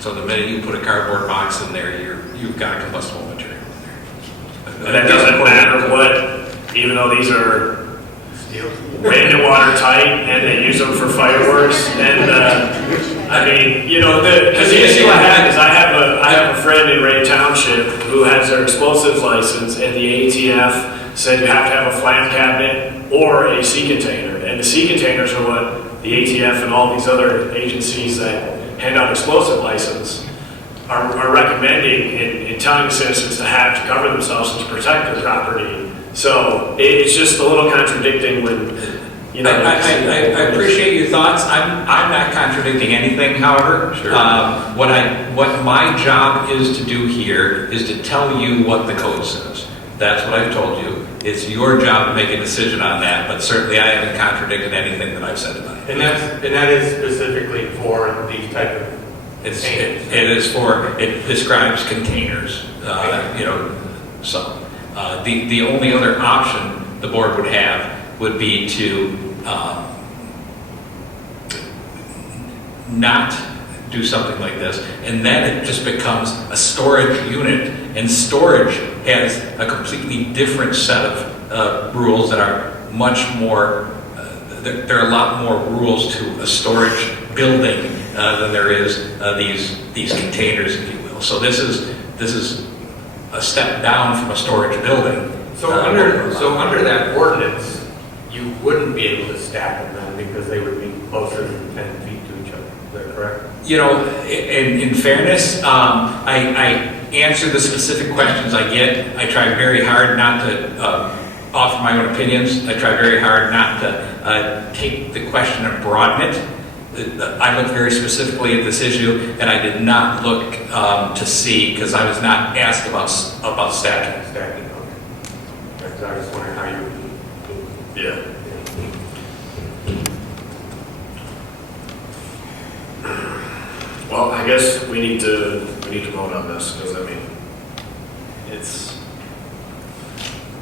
So the minute you put a cardboard box in there, you've got a combustible material in there. And that doesn't matter what, even though these are wind and watertight and they use them for fireworks, and because the issue I have is I have a friend in Ray Township who has their explosives license, and the ATF said you have to have a flam cabinet or a sea container, and the sea containers are what the ATF and all these other agencies that hand out explosive license are recommending and telling the citizens to have to cover themselves and to protect their property. So it's just a little contradicting when, I appreciate your thoughts. I'm not contradicting anything, however. Sure. What my job is to do here is to tell you what the code says. That's what I've told you. It's your job to make a decision on that, but certainly I haven't contradicted anything that I've said about it. And that is specifically for these type of it describes containers, the only other option the board would have would be to not do something like this, and then it just becomes a storage unit, and storage has a completely different set of rules that are much more, there are a lot more rules to a storage building than there is these containers, if you will. So this is a step down from a storage building. So under that ordinance, you wouldn't be able to stack them then because they would be closer than 10 feet to each other. Is that correct? In fairness, I answer the specific questions I get. I try very hard not to offer my own opinions. I try very hard not to take the question and broaden it. I looked very specifically at this issue, and I did not look to see, because I was not asked about stacking. Stacking, okay. Because I was wondering how you would. yeah. Well, I guess we need to vote on this, because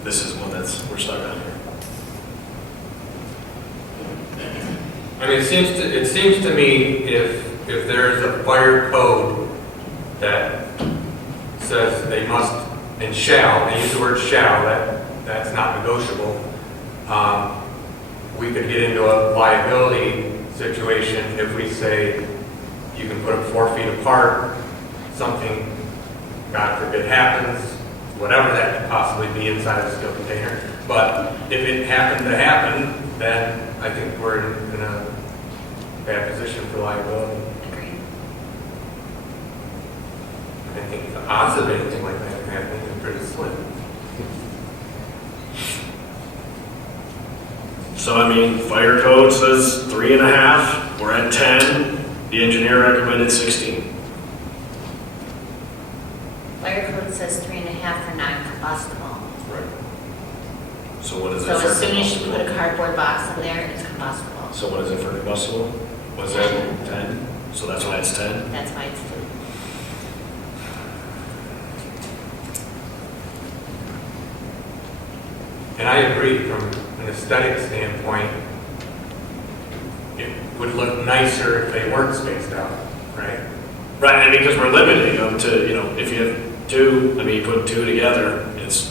this is one we're stuck on here. I mean, it seems to me if there's a fire code that says they must and shall, they use the word shall, that's not negotiable. We could get into a liability situation if we say you can put them 4 feet apart, something, God forbid, happens, whatever that could possibly be inside of a steel container. But if it happened to happen, then I think we're in a bad position for liability. Agreed. I think the odds of anything like that happening is pretty slim. So fire code says 3.5, we're at 10, the engineer recommended 16. Fire code says 3.5 for non-combustible. Right. So what is it So for as soon as you put a combustible? cardboard box in there, it's combustible. So what is it for combustible? Was that 10? So that's why it's 10? That's why it's 10. And I agree, from an aesthetic standpoint, it would look nicer if they weren't spaced out, right? Right, and because we're limiting them to, if you have two, I mean, you put two together, it's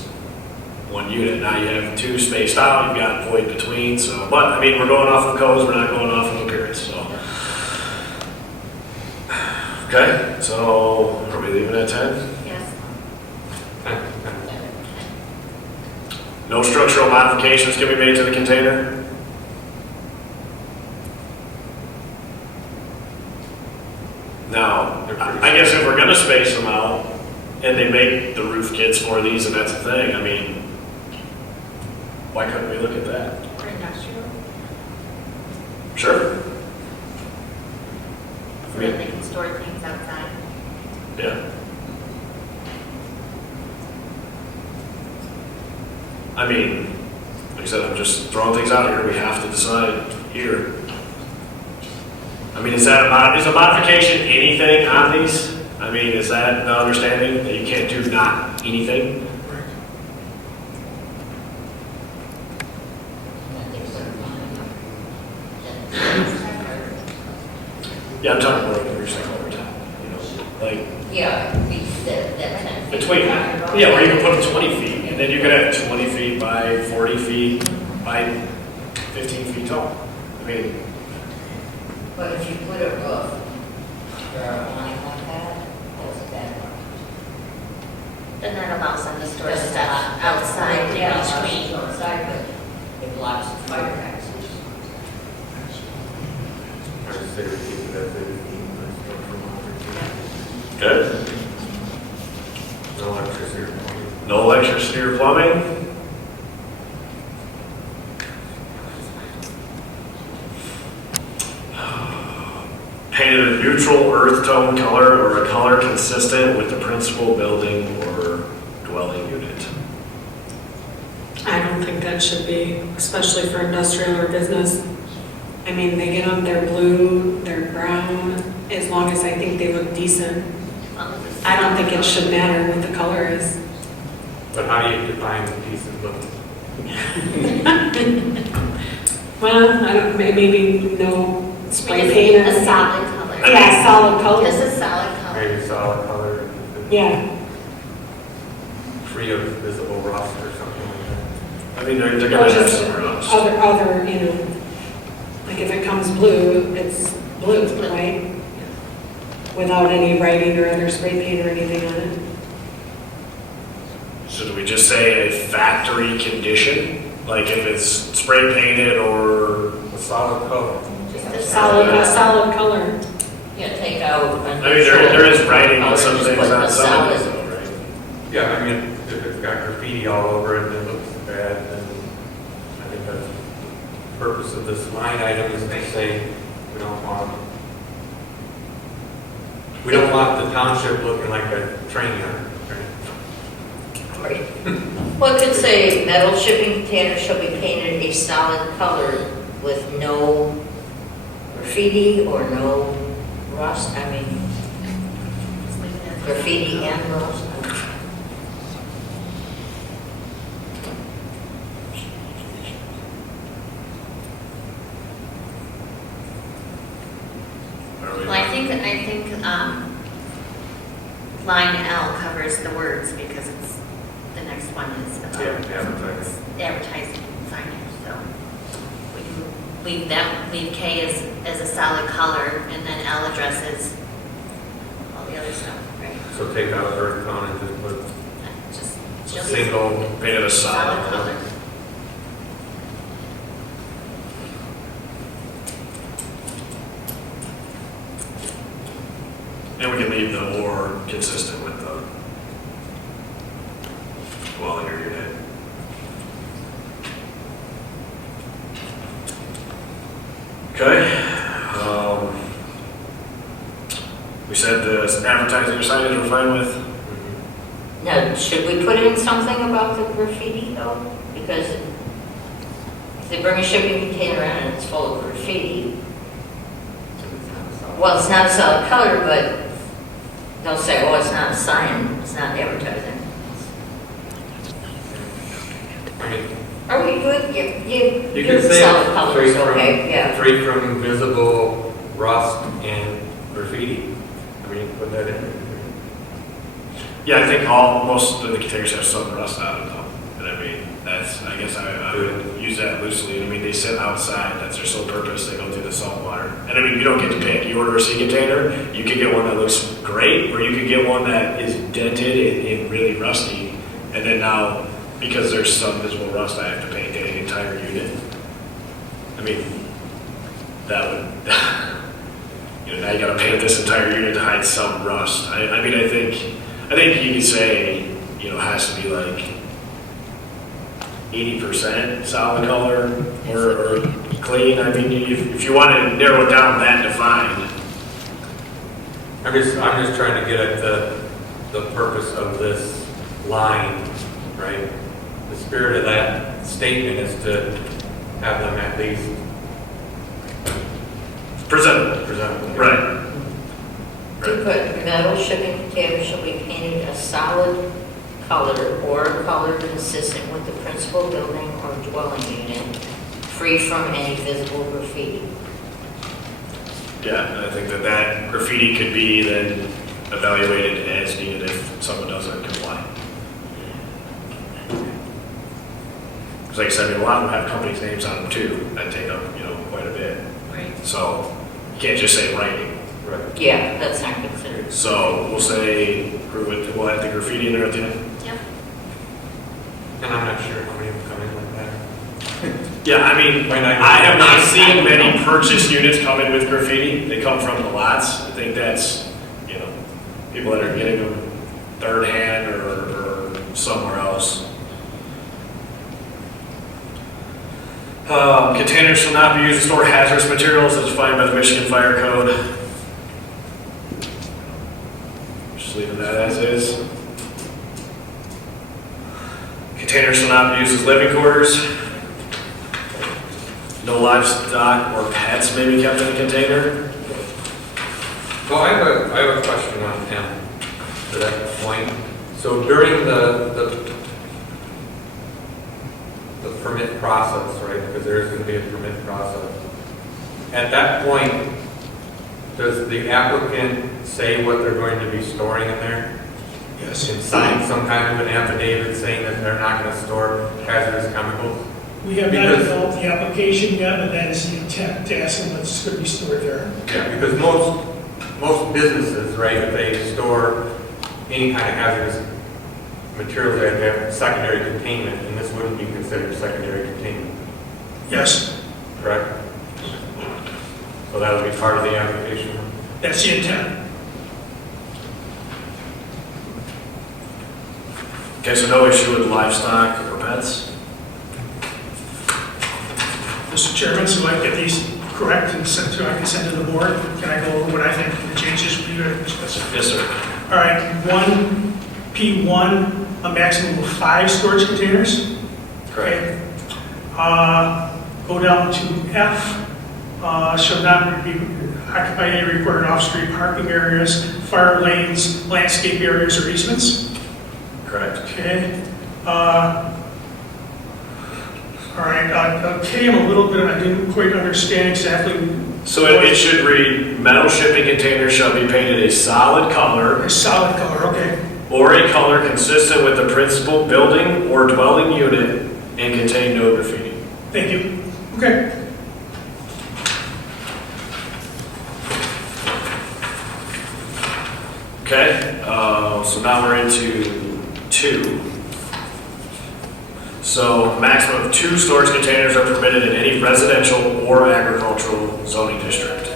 one unit. Now you have two spaced out, you've got void between, so, but, I mean, we're going off of codes, we're not going off of appearance, so. Okay, so are we leaving at 10? Yes. No structural modifications can be made to the container? Now, I guess if we're gonna space them out, and they make the roof kits for these, and that's the thing, I mean, why couldn't we look at that? For industrial, Sure. so that they can store things outside. Yeah. I mean, like I said, I'm just throwing things out here, we have to decide here. I mean, is a modification anything on these? I mean, is that the understanding, that you can't do not anything? Yeah, I'm talking about the recycle over time, you know, like, Yeah, that between, yeah, where you can put them 20 feet, and then you could have 20 feet by 40 feet by 15 feet tall. I mean, But if you put a roof or a line like that, that's a bad one. Then that allows them to store That's stuff not- outside in Yeah, between. outside, but it blocks the fire access. I would say we keep it as is. good. No electricity or plumbing. No electricity or plumbing? Painted a neutral earth tone color or a color consistent with the principal building or dwelling unit. I don't think that should be, especially for industrial or business. I mean, they get them, they're blue, they're brown, as long as I think they look decent. As long as it's- I don't think it should matter what the color is. But how do you define decent looking? Well, I don't, maybe no spray paint or. A solid color. Yeah, solid color. Just a solid color. Maybe solid color, Yeah, free of visible rust or something like I mean, they're or gonna have just some rust. other, you know, like if it comes blue, it's blue, right? Without any writing or other spray paint or anything on it. So do we just say a factory condition? Like if it's spray painted or, that. A solid color. A solid color. Yeah, take out. I mean, there is writing on some things on some of solid. these though, right? Yeah, I mean, if it's got graffiti all over it and it looks bad, then I think that's the purpose of this line item is to say we don't want the township looking like a train yard. Right. Well, it could say metal shipping container shall be painted a solid color with no graffiti or no rust, I mean, Just leave it as- graffiti and rust. Are we- Well, I think, line L covers the words because it's, the next one is about. Yeah, advertising. Advertising and signage, so we can leave that, leave K as a solid color and then L addresses all the other stuff, right? So take out earth tone and just put Just, a just single. Painted a solid solid color. color. And we can leave the or consistent with the dwelling or unit. Okay. We said the advertising or signage we're fine with. Now, should we put in something about the graffiti though? Because if they bring a shipping container in and it's full of graffiti, well, it's not a solid color, but they'll say, oh, it's not a sign, it's not advertising. I mean, Are we good? you Give could the say solid colors, free from, okay, yeah. free from visible rust and graffiti. I mean, you can put that in there. Yeah, I think most of the containers have some rust on them though. And I mean, I guess I would use that loosely. I mean, they sit outside, that's their sole purpose, they go through the salt water. And I mean, you don't get to pick. You order a sea container, you could get one that looks great, or you could get one that is dented and really rusty. And then now, because there's some visible rust, I have to paint the entire unit. I mean, that would, now you gotta paint this entire unit to hide some rust. I mean, I think you could say, it has to be like 80% solid color or clean. I mean, if you want to narrow it down that defined. I'm just trying to get at the purpose of this line, right? The spirit of that statement is to have them at least presentable. Right. To put metal shipping containers shall be painted a solid color or a color consistent with the principal building or dwelling unit, free from any visible graffiti. Yeah, and I think that graffiti could be then evaluated as needed if someone doesn't comply. Because like I said, a lot of them have companies' names on them too, that take up, quite a bit. Right. So you can't just say writing. Right. Yeah, that's not considered. So we'll say, we'll add the graffiti in there at the end. Yep. And I'm not sure how many of them come in like that. Yeah, I mean, Might not- I have not seen many purchased units come in with graffiti. They come from the lots. I think that's, people that are getting them third hand or somewhere else. Containers shall not be used to store hazardous materials as defined by the Michigan Fire Code. Just leaving that as is. Containers shall not be used as living quarters. No livestock or pets may be kept in the container. Well, I have a question on him to that point. So during the permit process, right, because there is going to be a permit process, at that point, does the applicant say what they're going to be storing in there? Yes. And sign some kind of an affidavit saying that they're not going to store hazardous chemicals? We have not developed the application yet, but that is the intent, to ask them what's going to be stored there. Yeah, because most businesses, right, if they store any kind of hazardous materials, they have secondary containment, and this wouldn't be considered secondary containment, Yes, correct? So that would be part of the application? that's the intent. Okay, so no issue with livestock or pets? Mr. Chairman, so I get these correct and sent to, I can send to the board. Can I go over what I think the changes for you? Yes, sir. All right, 1P1, a maximum of 5 storage containers. Correct. Go down to F, shall not be occupy any required off-street parking areas, fire lanes, landscape areas, or easements. Correct. Okay. All right, K, I'm a little bit, I didn't quite understand exactly. So it should read, metal shipping containers shall be painted a solid color A solid color, okay. or a color consistent with the principal building or dwelling unit and contain no graffiti. Thank you. Okay. Okay, so now we're into 2. So a maximum of 2 storage containers are permitted in any residential or agricultural zoning district.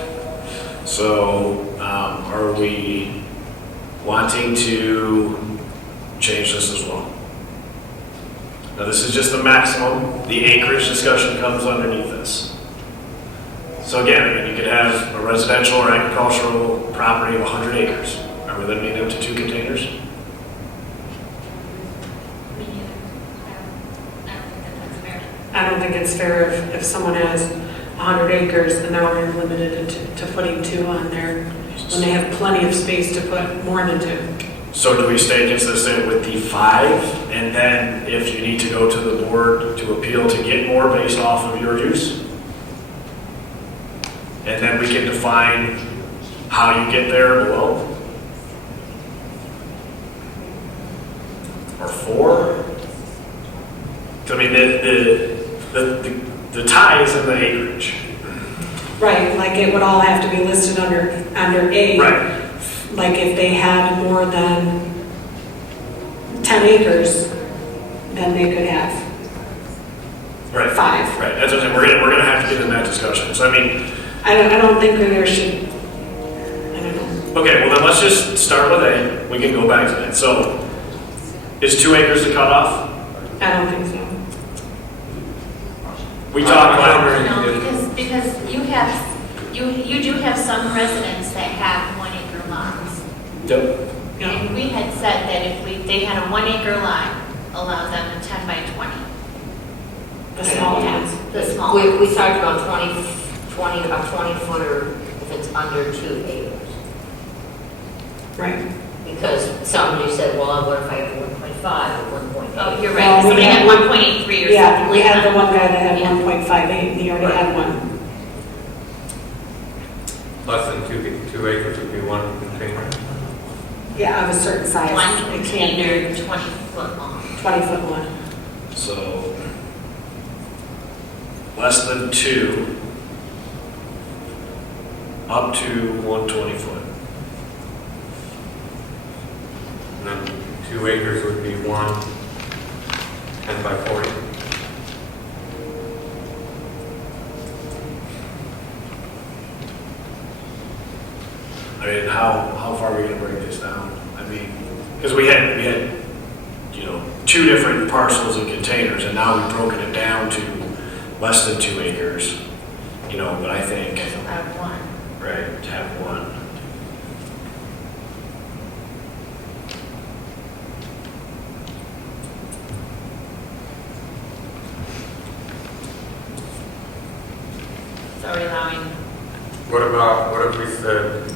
So are we wanting to change this as well? Now this is just the maximum. The acreage discussion comes underneath this. So again, I mean, you could have a residential or agricultural property of 100 acres. Are we limiting them to 2 containers? Me neither. I don't think that that's fair. I don't think it's fair if someone has 100 acres and now we're limited to putting 2 on there when they have plenty of space to put more than 2. So do we stay consistent with the 5, and then if you need to go to the board to appeal to get more based off of your use? And then we can define how you get there below? or 4? I mean, the tie is in the acreage. Right, like it would all have to be listed under A. Right. Like if they had more than 10 acres, then they could have Right. 5. Right, that's what I'm saying, we're gonna have to get in that discussion, so I mean, I don't think that there should, I don't know. okay, well then let's just start with A, we can go back to that, so, is 2 acres the cutoff? I don't think so. We talked about, No, because you do have some residents that have 1 acre lots. yep, And we had said that if they had a 1 acre lot, allow them a 10 by 20. The small ones. The small We ones. talked about 20 footer if it's under 2 acres. Right. Because somebody said, well, what if I have 1.5 or 1.8? Oh, you're Well, right, we somebody had- had 1.83 or Yeah, something we like had the that. one guy that had Yeah. 1.58, and he already had one. Less than 2 acres would be 1 container. Yeah, of a certain size. One It can't be container, 20 foot long. 20-foot one. so, less than 2, up to 120 foot. And then 2 acres would be 1 10 by 40. I mean, how far are we gonna break this down? I mean, because we had, you know, 2 different parcels and containers, and now we've broken it down to less than 2 acres, you know, but I think, So out of 1. right, to have 1. So are we allowing, What if we said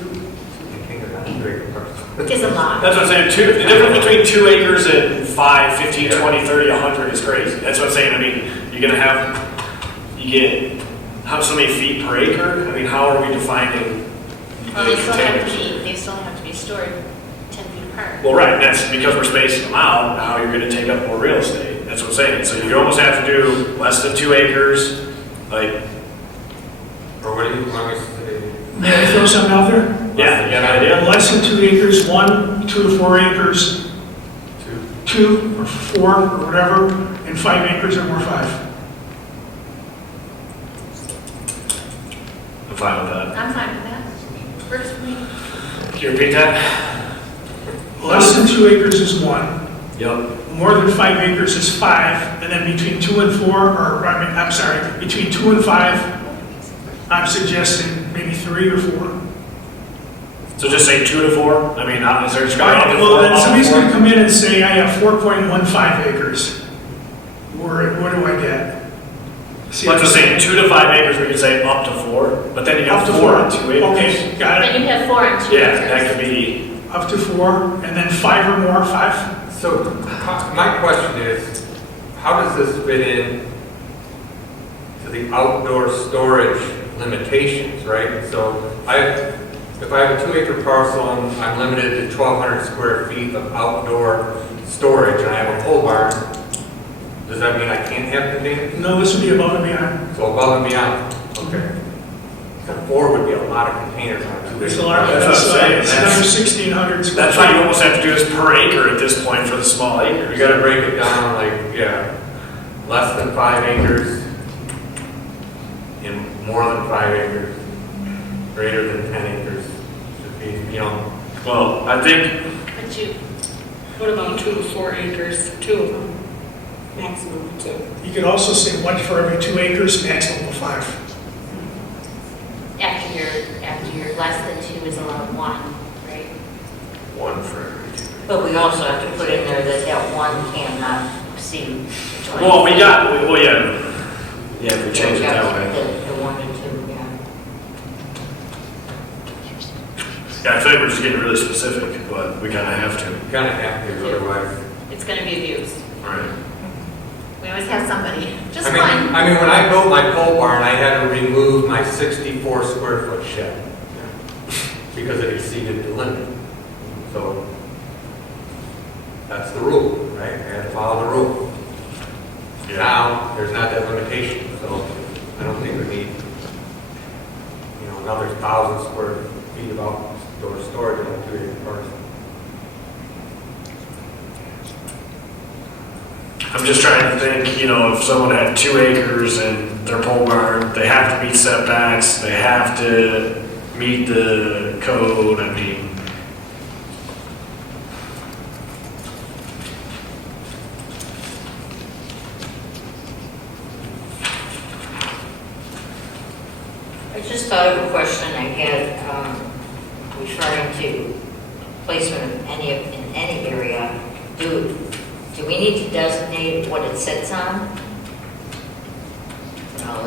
2 containers on 2 acre parcel? it is a lot. That's what I'm saying, the difference between 2 acres and 5, 15, 20, 30, 100 is crazy. That's what I'm saying, I mean, you're gonna have, you get, how so many feet per acre? I mean, how are we defining Well, the they still have to containers? be, they still have to be stored 10 feet apart. Well, right, and that's because we're spacing them out, now you're gonna take up more real estate. That's what I'm saying, so you almost have to do less than 2 acres, like, Or what do you want me to say? May I throw something out there? yeah, you got an idea? Less than 2 acres, 1, 2 to 4 acres, 2 or 4 or whatever, and 5 acres or more 5. I'm fine with that. I'm fine with that. Works for me. Can you repeat that? Less than 2 acres is 1. Yep. More than 5 acres is 5, and then between 2 and 4, or, I mean, I'm sorry, between 2 and 5, I'm suggesting maybe 3 or 4. So just say 2 to 4? I mean, is there a Right, up to well, 4? then Up to somebody's 4? gonna come in and say, I have 4.15 acres. What do I get? See, Let's just say 2 to 5 acres, we could say up to 4, but then you Up got to 4 4. on 2 acres. Okay, got Then it. you have 4 and 2 Yeah, acres. that could be, Up to 4, and then 5 or more, 5? So my question is, how does this fit in to the outdoor storage limitations, right? So if I have a 2 acre parcel and I'm limited to 1,200 square feet of outdoor storage and I have a pole barn, does that mean I can't have containers? No, this would be above and beyond. So above and beyond, okay. So 4 would be a lot of containers on a 2 It's acre a lot, parcel. That's what I'm saying. it's another 1,600 square that's why you feet. almost have to do this per acre at this point for the small acres. You gotta break it down like, yeah, less than 5 acres and more than 5 acres, greater than 10 acres should be, you know. Well, I think, But you, What about 2 to 4 acres, 2 of them, maximum of 2? You could also say 1 for every 2 acres, maximum of 5. after you're less than 2 is allowed 1, right? 1 for every 2. But we also have to put in there that that 1 cannot exceed 20. Well, yeah, if we change it that way. The 1 and 2, yeah. Yeah, I feel like we're just getting really specific, but we kind of have to. You kind of have to, otherwise. It's going to be abused. Right. We always have somebody, just I mean, one. when I built my pole barn, I had to remove my 64 square foot shed because it exceeded the limit. So that's the rule, right? You have to follow the rule. Now, there's not that limitation, so I don't think we need, another 1,000 square feet of outdoor storage in a 2-acre parcel. I'm just trying to think, if someone had 2 acres and their pole barn, they have to meet setbacks, they have to meet the code, I mean. I just thought of a question I had referring to placement of in any area. Do we need to designate what it sits on?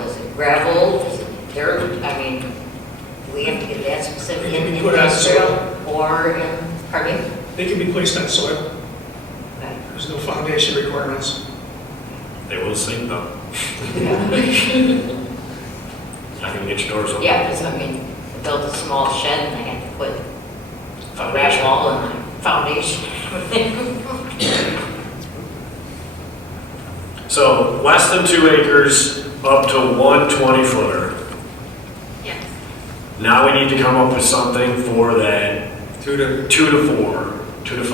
Is it gravel? Is it dirt? I mean, do we have to get that specific in Put on industrial soil. or in, pardon me? They can be placed on soil. Okay. There's no foundation requirements. They will sink though. I can get your doors open. Yeah, because I built a small shed and I had to put Foundation. wall in my foundation. So less than 2 acres, up to 1 20-footer. Yes. Now we need to come up with something for that 2 to 4, 2 to 5.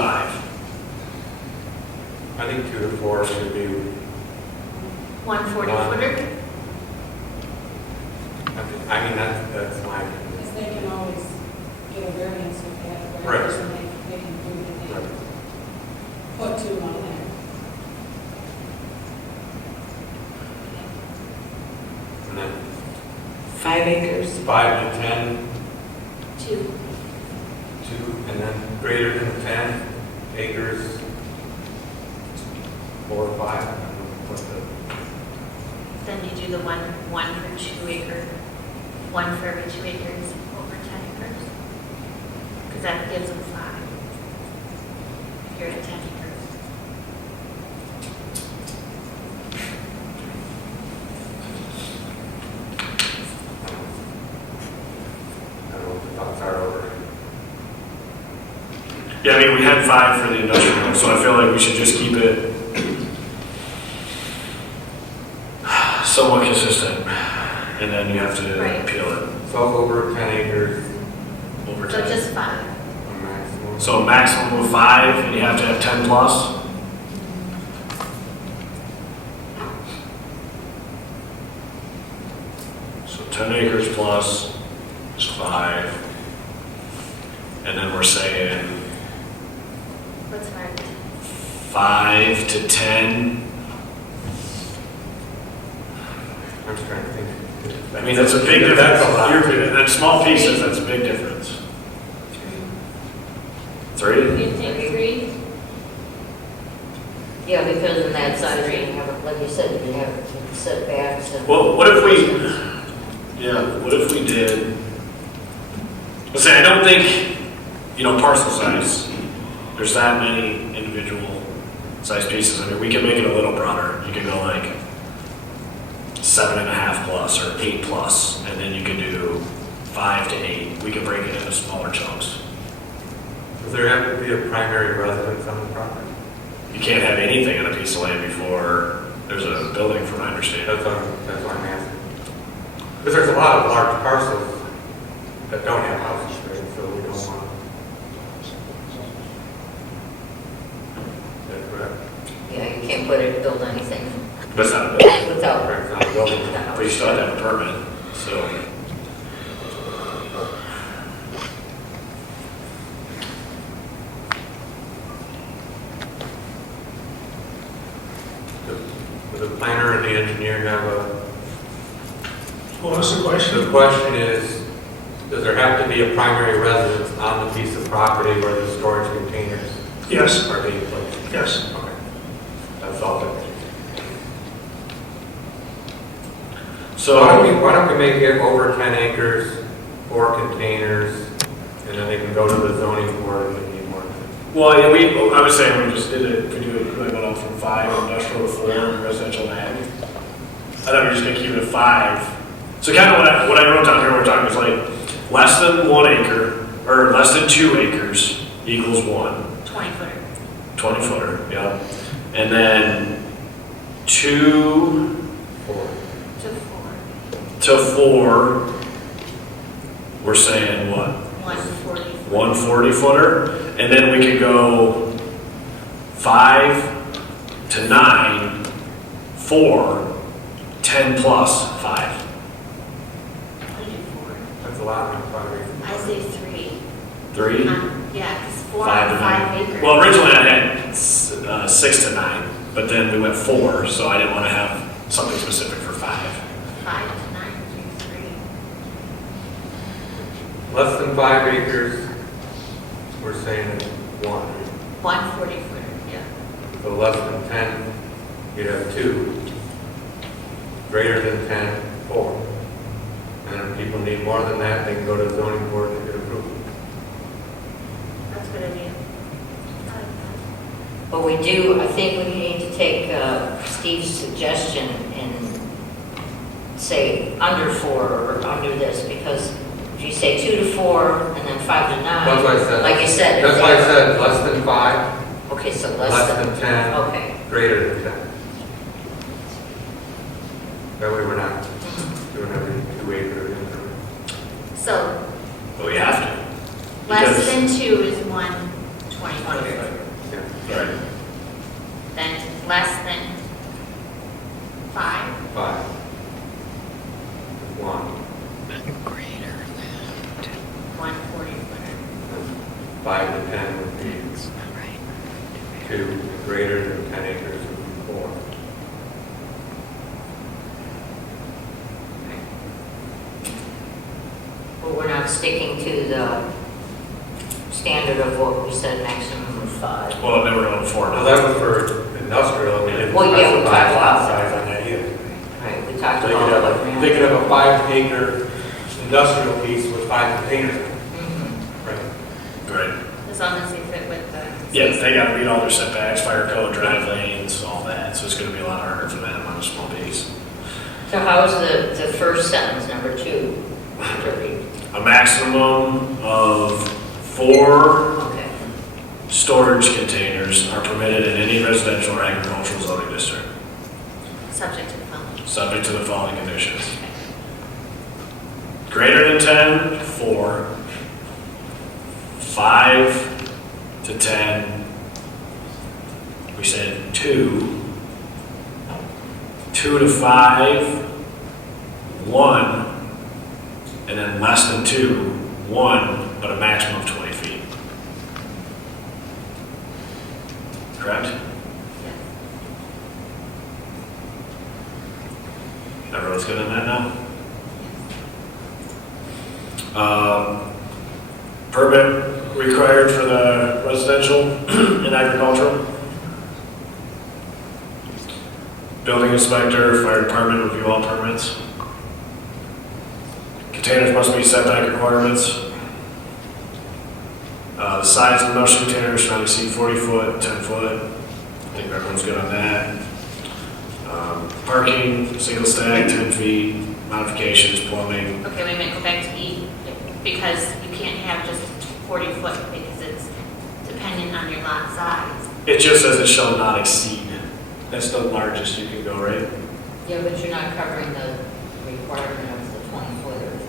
I think 2 to 4 should be. 140-footer? That's my opinion. Because they can always get a variance if they have a Right. variance, and they can prove that they put 2 on there. And then 5 acres. 5 to 10, 2. 2, and then greater than 10 acres, 4 or 5. I don't know what Then you do the one for 2 acre, 1 for every 2 acres over 10 acres. Because that gives them 5. If you're at 10 acres. I don't know what the thoughts are over. Yeah, we had 5 for the industrial, so I feel like we should just keep it somewhat consistent, and then you have to Right. appeal it So over 10 acres, over So 10. just 5. a maximum. So a maximum of 5, and you have to have 10 plus. So 10 acres plus is 5, and then we're saying What's 5? 5 to 10. I'm just trying to think. That's a big difference. That's a lot. That's small pieces, that's a big difference. 3? You think 3? Yeah, because in that size, you have, like you said, you have setbacks and. Well, what if we did, let's say, I don't think, parcel size, there's that many individual size pieces. We can make it a little broader. You could go like 7.5 plus or 8 plus, and then you could do 5 to 8. We could break it into smaller chunks. Does there have to be a primary residence on the property? You can't have anything on a piece of land before there's a building, from my understanding. That's what I'm asking. Because there's a lot of large parcels that don't have houses, right? So we don't want. Is that correct? Yeah, you can't build anything That's not a building, without. Correct, it's not a building. but you still have to have a permit, so. Does the planner and the engineer have a? What was the question? The question is, does there have to be a primary residence on the piece of property where the storage containers Yes, are being placed? yes. Okay. That's all that. So. Why don't we make it over 10 acres, 4 containers, and then they can go to the zoning board if they need more. Well, yeah, I was saying we just did it, we went up from 5 industrial to 4 residential ag. I thought we were just gonna keep it at 5. So kind of what I wrote down here, we're talking is like less than 1 acre, or less than 2 acres, equals 1. 20 footer. 20 footer, yeah. And then 2 To 4. to 4, we're saying what? 140. 140 footer. And then we could go 5 to 9, 4, 10 plus 5. I do 4. That's a lot on 5 acres. I say 3. 3? Yeah, because 4 5 on to 5 9. acres. Well, originally I had 6 to 9, but then we went 4, so I didn't want to have something specific for 5. 5 to 9 would be 3. Less than 5 acres, we're saying 1. 140 footer, yeah. So less than 10, you'd have 2. Greater than 10, 4. And if people need more than that, they can go to the zoning board and get approval. That's a good idea. I like But we do, I think we need to take Steve's suggestion and say under 4 or under this, because if you say 2 to 4 and then 5 to 9. That's what I said. Like you said. That's why I said less than 5, Okay, so less than 10, Okay. greater than 10. That way we're not doing every 2 acre. that. So, But we have to. less Because- than 2 is 120 footer. Yeah, Right. Then less than 5. 5. 1. 140 footer. 5 to 10 would be 2, greater than 10 acres would be 4. But we're not sticking to the standard of what we said, maximum of 5. Well, then we're going 4 Well, now. that was for industrial, we didn't Well, yeah, we specify talked lot about- size on that either. Right, we talked They could about have what they could have a 5 acre industrial piece with 5 containers. Mhm. Right. Right. As long as they fit with the. Yeah, they got to meet all their setbacks, fire code, drive lanes, all that. So it's going to be a lot harder for them on a small base. So how is the first sentence, number 2? to read? A maximum of 4 Okay. storage containers are permitted in any residential or agricultural zoning district, Subject to the following. subject to the following conditions. Greater than 10, 4. 5 to 10, we said 2. 2 to 5, 1. And then less than 2, 1, but a maximum of 20 feet. Correct? Yes. Everyone's good on that now? Permit required for the residential and agricultural? Building inspector, fire department review all permits. Containers must meet setback requirements. The size of the motion container should not exceed 40 foot, 10 foot. I think everyone's good on that. Parking, single stack, 10 feet, modifications, plumbing. Okay, wait a minute, go back to E, because you can't have just 40 foot, because it's dependent on your lot size. It just says it shall not exceed. That's the largest you can go, right? Yeah, but you're not covering the requirement of the 20-footer.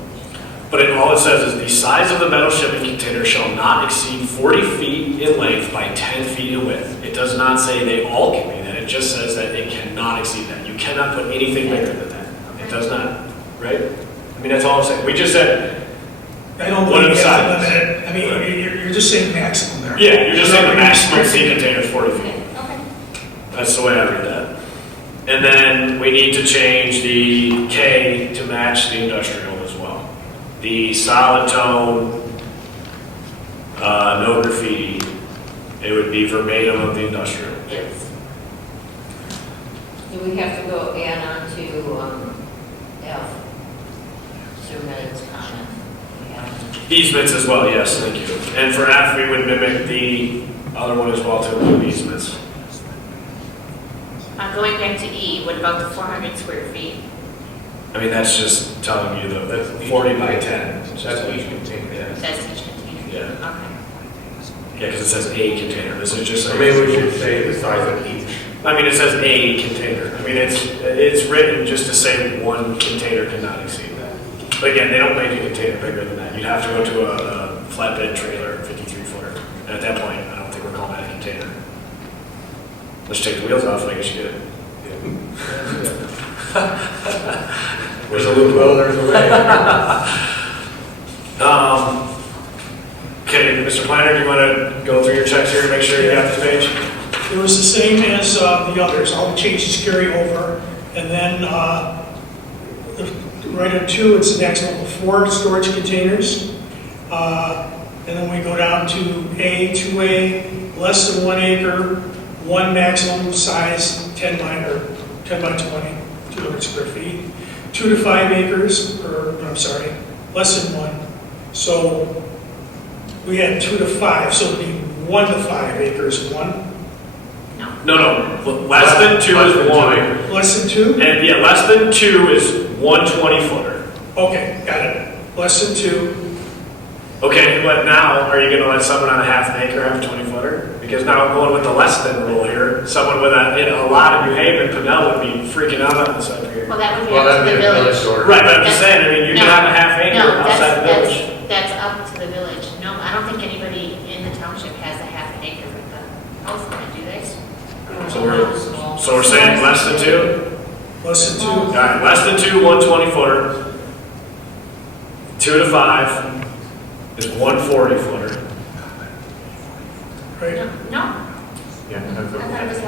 But all it says is the size of the metal shipping container shall not exceed 40 feet in length by 10 feet in width. It does not say they all can be that. It just says that it cannot exceed that. You cannot put anything bigger than that. It does not, right? I mean, that's all I'm saying. We just said, I don't What are believe the you have to sizes? limit it. I mean, you're just saying maximum there. yeah, you're just saying the maximum restricting sea it. container is 40 feet. Okay. That's the way I read that. And then we need to change the K to match the industrial as well. The solid tone, no graffiti, it would be verbatim of the industrial. Yes. Do we have to go add on to F? Survey's comment. We have- Easements as well, yes, thank you. And for F, we would mimic the other one as well to include easements. Going back to E, what about the 400 square feet? I mean, that's just telling you the 40 by 10. That's each container. Yeah. That's each container? Yeah. Okay. Yeah, because it says a container. This is just. Or maybe we should say the size of each. I mean, it says a container. I mean, it's written just to say one container cannot exceed that. But again, they don't make a container bigger than that. You'd have to go to a flatbed trailer, 53-footer. And at that point, I don't think we're calling that a container. Let's take the wheels off, and I guess you get it. There's a loophole, there's a way. Okay, Mr. Planner, do you want to go through your checks here and make sure you got this page? It was the same as the others, all the changes carry over, and then right at 2, it's a maximum of 4 storage containers, and then we go down to A, 2A, less than 1 acre, 1 maximum size, 10 by 20, 200 square feet, 2 to 5 acres, or I'm sorry, less than 1. So we had 2 to 5, so it'd be 1 to 5 acres, 1. No, less than 2 is 1. Less than 2? And yeah, less than 2 is 1 20-footer. Okay, got it. Less than 2. Okay, but now, are you going to let someone on a half an acre have a 20-footer? Because now I'm going with the less than rule here. Someone with a lot in New Haven, Pinnell would be freaking out on this up here. Well, that would be up to the village. Right, but I'm just saying, I mean, you can have a half acre No, outside the village. that's up to the village. No, I don't think anybody in the township has a half an acre with the house on it, do they? So we're saying less than 2? Less than 2. All right, less than 2, 1 20-footer. 2 to 5 is 1 40-footer. Right? No, Yeah, that's I thought it okay. was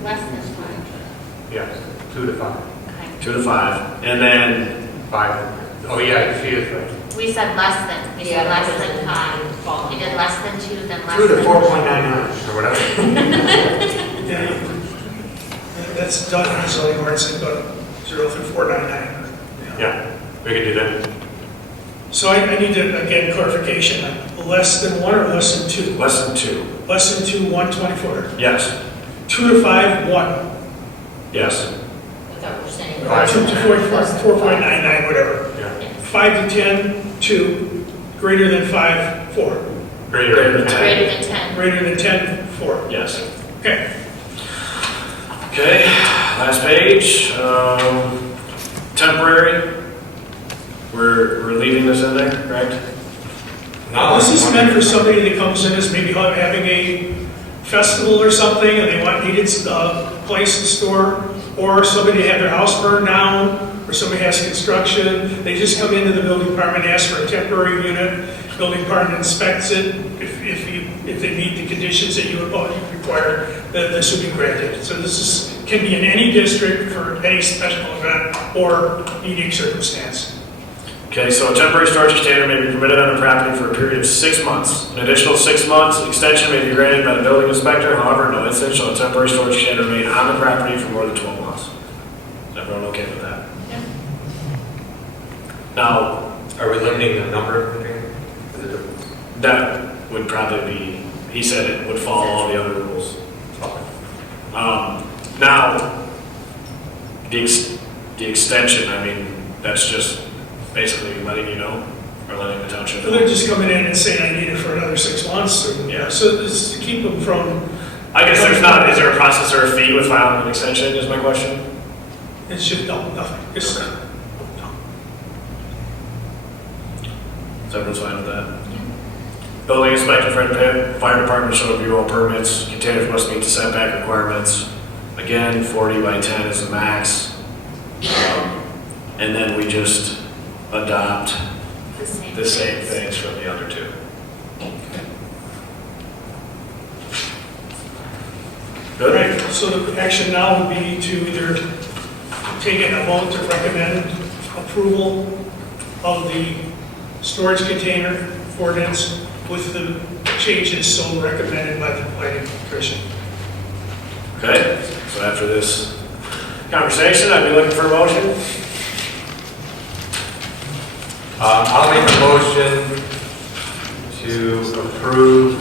less than 5. Yeah, 2 to 5. Okay. 2 to 5. And then 5. Oh, yeah, she is right. We said less than, we said less than 5. We did less than 2, then less 2 to than. 4.99 or whatever. Yeah, that's done in the zoning ordinance, but 0 through 499. Yeah, we could do that. So I need to, again, clarification, less than 1 or less than 2? less than 2. Less than 2, 1 20-footer. Yes. 2 to 5, 1. Yes. I thought we were saying. 2 to 4.99, whatever. Yeah. 5 to 10, 2. Greater than 5, 4. Greater than 10. Greater than 10. Greater than 10, 4. Yes. Okay. Okay, last page. Temporary. We're leaving this in there, correct? No, This is meant for somebody that comes in as maybe having a festival or something, and they needed a place to store, or somebody had their house burned down, or somebody has construction. They just come into the building department and ask for a temporary unit. Building department inspects it. If they meet the conditions that you require, then this would be granted. So this can be in any district for any special event or unique circumstance. Okay, so a temporary storage container may be permitted on the property for a period of 6 months. An additional 6 months extension may be granted by the building inspector. However, no instance shall a temporary storage container remain on the property for more than 12 months. Is everyone okay with that? Yeah. Now, Are we limiting the number of containers? Is it that would probably be, he said it would follow all the other rules. Now, the extension, I mean, that's just basically letting you know, or letting the township know. They're just coming in and saying, I need it for another 6 months. Or, Yeah. So it's to keep them from, I guess there's not, is there a process or a fee with filing an extension, is my question? it's just, no, nothing. It's, Okay. Is everyone's fine with that? Building inspector, fire department shall review all permits. Containers must meet the setback requirements. Again, 40 by 10 is the max. And then we just adopt the same things from the other two. Good? right. So the action now would be to either take a vote to recommend approval of the storage container ordinance with the changes so recommended by the planning commission. Okay, so after this conversation, I'd be looking for a motion. I'll make a motion to approve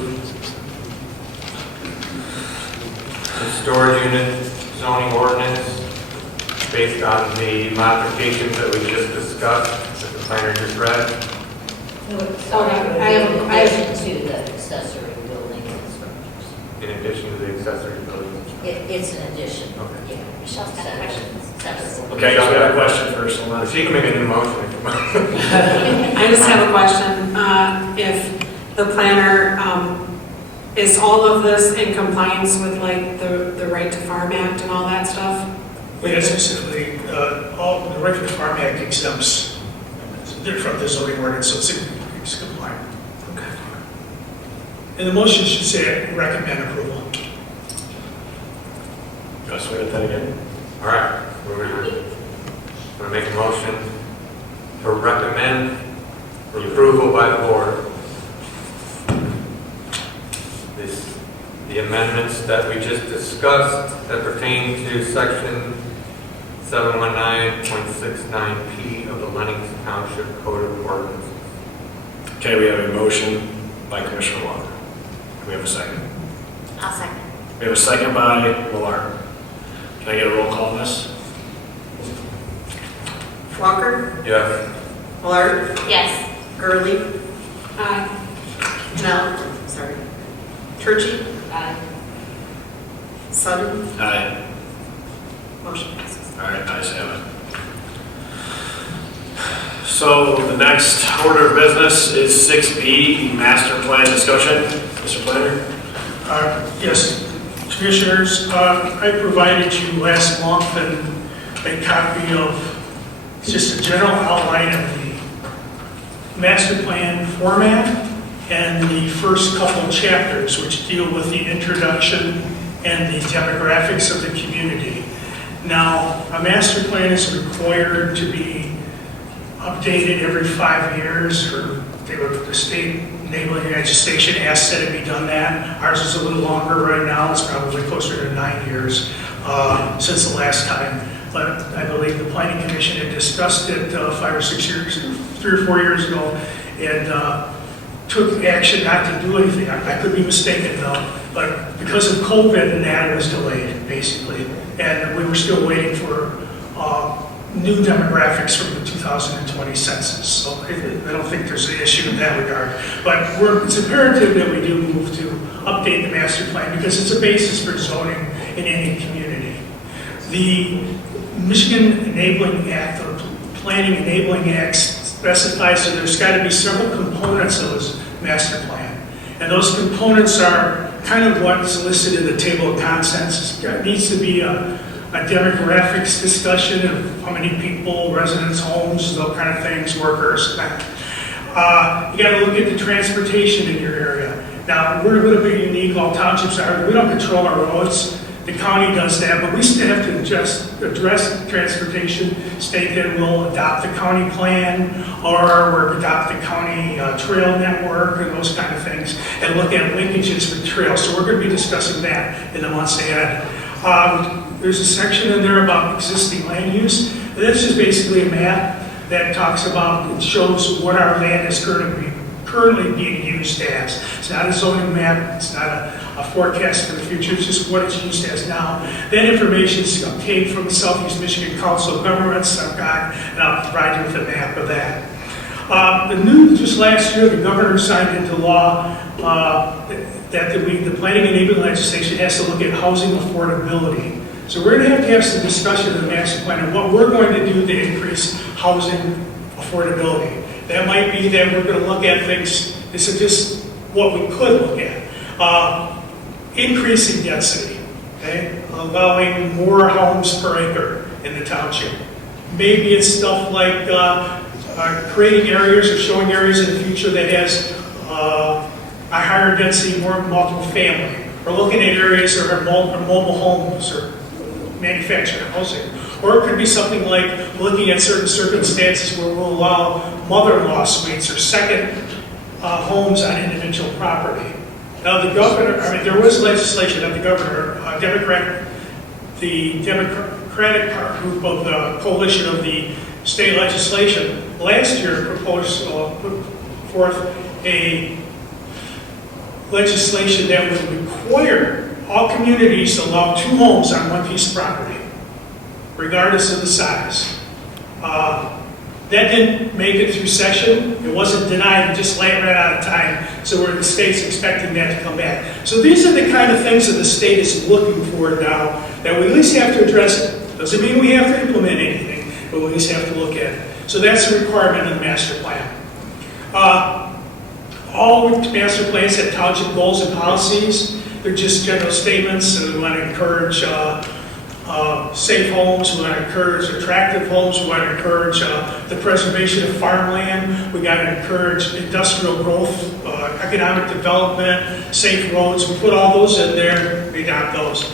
the storage unit zoning ordinance based on the modifications that we just discussed, that the planner just read. So I have to the accessory building in addition to the accessory buildings? It's an addition. Okay. Yeah. Michelle's got questions. Okay, so we have a question first, hold on. She can make a new motion. I just have a question. If the planner, is all of this in compliance with like the Right to Farm Act and all that stuff? Yeah, specifically, all the Right to Farm Act exempts, they're from the zoning ordinance, so it's compliant. Okay. And the motion should say recommend approval. Just wait a minute again. All right, we're going to make a motion to recommend for approval by the board the amendments that we just discussed that pertain to section 719.69P of the Lenox Township Code of Ordinances. Okay, we have a motion by Commissioner Walker. Do we have a second? I'll second. We have a second by Millard. Can I get a roll call on this? Walker, Yes. Millard, Yes. Gurley. Aye. Snell, sorry. Turkey. Aye. Sutton. Aye. Motion passes. All right, ayes have it. So the next order of business is 6B, master plan discussion. Mr. Planner? Yes, Commissioners, I provided you last month a copy of just a general outline of the master plan format and the first couple of chapters, which deal with the introduction and the demographics of the community. Now, a master plan is required to be updated every 5 years, or the state enabling legislation asks that it be done that. Ours is a little longer right now. It's probably closer to 9 years since the last time. But I believe the Planning Commission had discussed it 5 or 6 years, 3 or 4 years ago, and took action not to do anything. I could be mistaken though, but because of COVID and that, it was delayed basically. And we were still waiting for new demographics from the 2020 census. So I don't think there's an issue in that regard. But it's imperative that we do move to update the master plan because it's a basis for zoning in any community. The Michigan Enabling Act, or Planning Enabling Act, specifies that there's got to be several components of this master plan. And those components are kind of what's listed in the table of contents. It needs to be a demographics discussion of how many people, residents, homes, those kind of things, workers. You got to look at the transportation in your area. Now, we're a little bit unique, all townships are. We don't control our roads. The county does that, but we still have to just address transportation, state that we'll adopt the county plan or we'll adopt the county trail network and those kind of things and look at linkages for trails. So we're going to be discussing that in the months ahead. There's a section in there about existing land use. This is basically a map that talks about, it shows what our land is currently being used as. It's not a zoning map, it's not a forecast for the future, it's just what it's used as now. That information is obtained from the Southeast Michigan Council of Governments I've got, and I'll provide you with a map of that. Just last year, the governor signed into law that the planning enabling legislation has to look at housing affordability. So we're going to have some discussion in the master plan on what we're going to do to increase housing affordability. That might be that we're going to look at things, this is just what we could look at. Increasing density, okay? Allowing more homes per acre in the township. Maybe it's stuff like creating areas or showing areas in the future that has a higher density, more multiple family. Or looking at areas that are mobile homes or manufactured housing. Or it could be something like looking at certain circumstances where we'll allow mother-in-law suites or second homes on individual property. Now the governor, there was legislation that the governor, the Democratic group of the coalition of the state legislation last year proposed, put forth a legislation that would require all communities to allow 2 homes on one piece of property, regardless of the size. That didn't make it through session. It wasn't denied, it just ran out of time. So the state's expecting that to come back. So these are the kind of things that the state is looking for now that we at least have to address. Doesn't mean we have to implement anything, but we at least have to look at it. So that's a requirement of the master plan. All master plans have township goals and policies. They're just general statements. So we want to encourage safe homes. We want to encourage attractive homes. We want to encourage the preservation of farmland. We got to encourage industrial growth, economic development, safe roads. We put all those in there. We adopt those.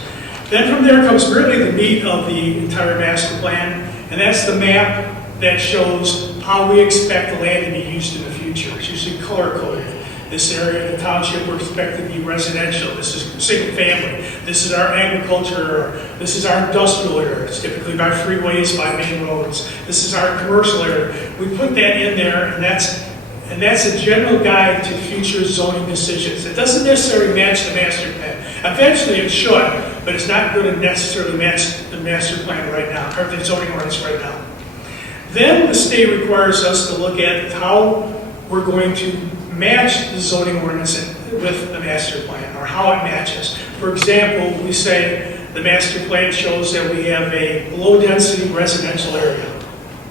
Then from there comes really the meat of the entire master plan, and that's the map that shows how we expect the land to be used in the future. It's usually color-coded. This area of the township we're expected to be residential. This is single family. This is our agriculture. This is our industrial area. It's typically by freeways, by main roads. This is our commercial area. We put that in there, and that's a general guide to future zoning decisions. It doesn't necessarily match the master plan. Eventually it should, but it's not going to necessarily match the master plan right now, or the zoning ordinance right now. Then the state requires us to look at how we're going to match the zoning ordinance with the master plan, or how it matches. For example, we say the master plan shows that we have a low-density residential area.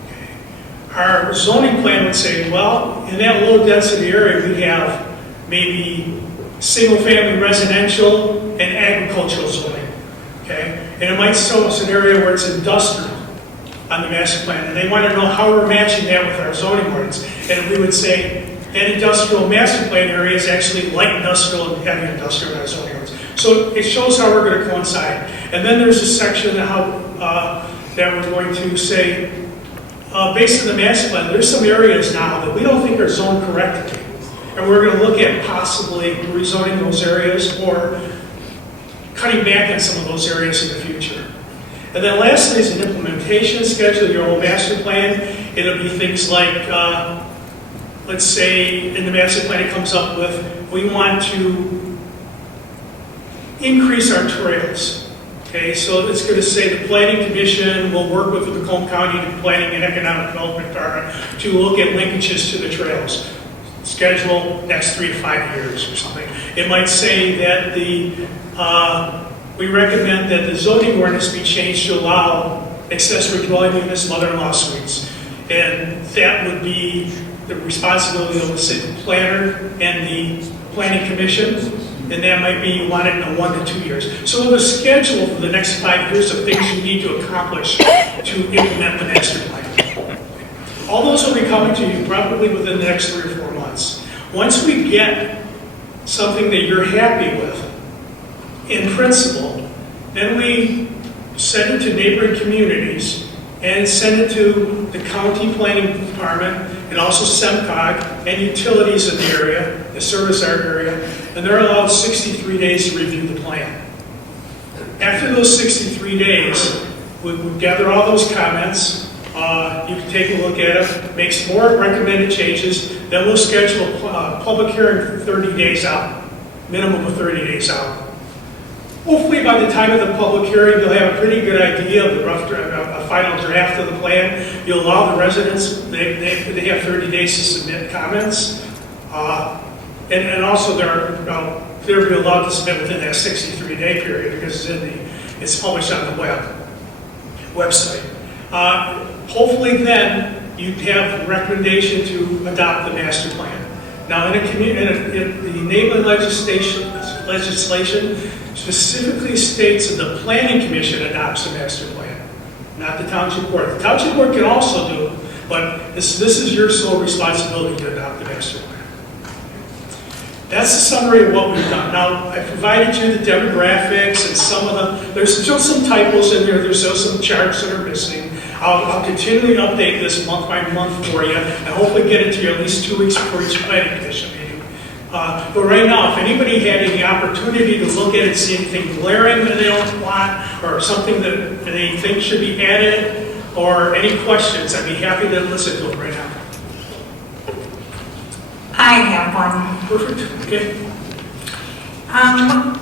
Okay. Our zoning plan would say, well, in that low-density area, we have maybe single-family residential and agricultural zoning. Okay, and it might show us an area where it's industrial on the master plan, and they want to know how we're matching that with our zoning ordinance. And we would say that industrial master plan area is actually light industrial and heavy industrial in our zoning ordinance. So it shows how we're going to coincide. And then there's a section how that we're going to say, based on the master plan, there's some areas now that we don't think are zoned correctly. And we're going to look at possibly rezoning those areas or cutting back on some of those areas in the future. And then lastly is an implementation schedule of your own master plan. It'll be things like, let's say in the master plan it comes up with, we want to increase our trails. Okay, so it's going to say the Planning Commission will work with the Macomb County Planning and Economic Development Department to look at linkages to the trails. Schedule next 3 to 5 years or something. It might say that we recommend that the zoning ordinance be changed to allow accessory dwelling units, mother-in-law suites. And that would be the responsibility of the city planner and the planning commission. And that might be you want it in 1 to 2 years. So we have a schedule for the next 5 years of things you need to accomplish to implement the master plan. All those will be coming to you probably within the next 3 or 4 months. Once we get something that you're happy with, in principle, then we send it to neighboring communities and send it to the county planning department and also SEMCOG and utilities in the area, the service area, and they're allowed 63 days to review the plan. After those 63 days, we gather all those comments. You can take a look at it, make some more recommended changes, then we'll schedule a public hearing for 30 days out, minimum of 30 days out. Hopefully by the time of the public hearing, you'll have a pretty good idea of the rough draft, a final draft of the plan. You'll allow the residents, they have 30 days to submit comments. And also they'll be allowed to submit within that 63-day period because it's published on the website. Hopefully then you'd have a recommendation to adopt the master plan. Now in the enabling legislation specifically states that the planning commission adopts the master plan, not the township board. The township board can also do it, but this is your sole responsibility to adopt the master plan. That's the summary of what we've done. Now, I provided you the demographics and some of them. There's still some typos in there. There's still some charts that are missing. I'll continually update this month by month for you and hopefully get it to you at least 2 weeks before each planning commission meeting. But right now, if anybody had any opportunity to look at it, see anything glaring that they don't want or something that they think should be added or any questions, I'd be happy to listen to them right now. I have one. Perfect. Okay.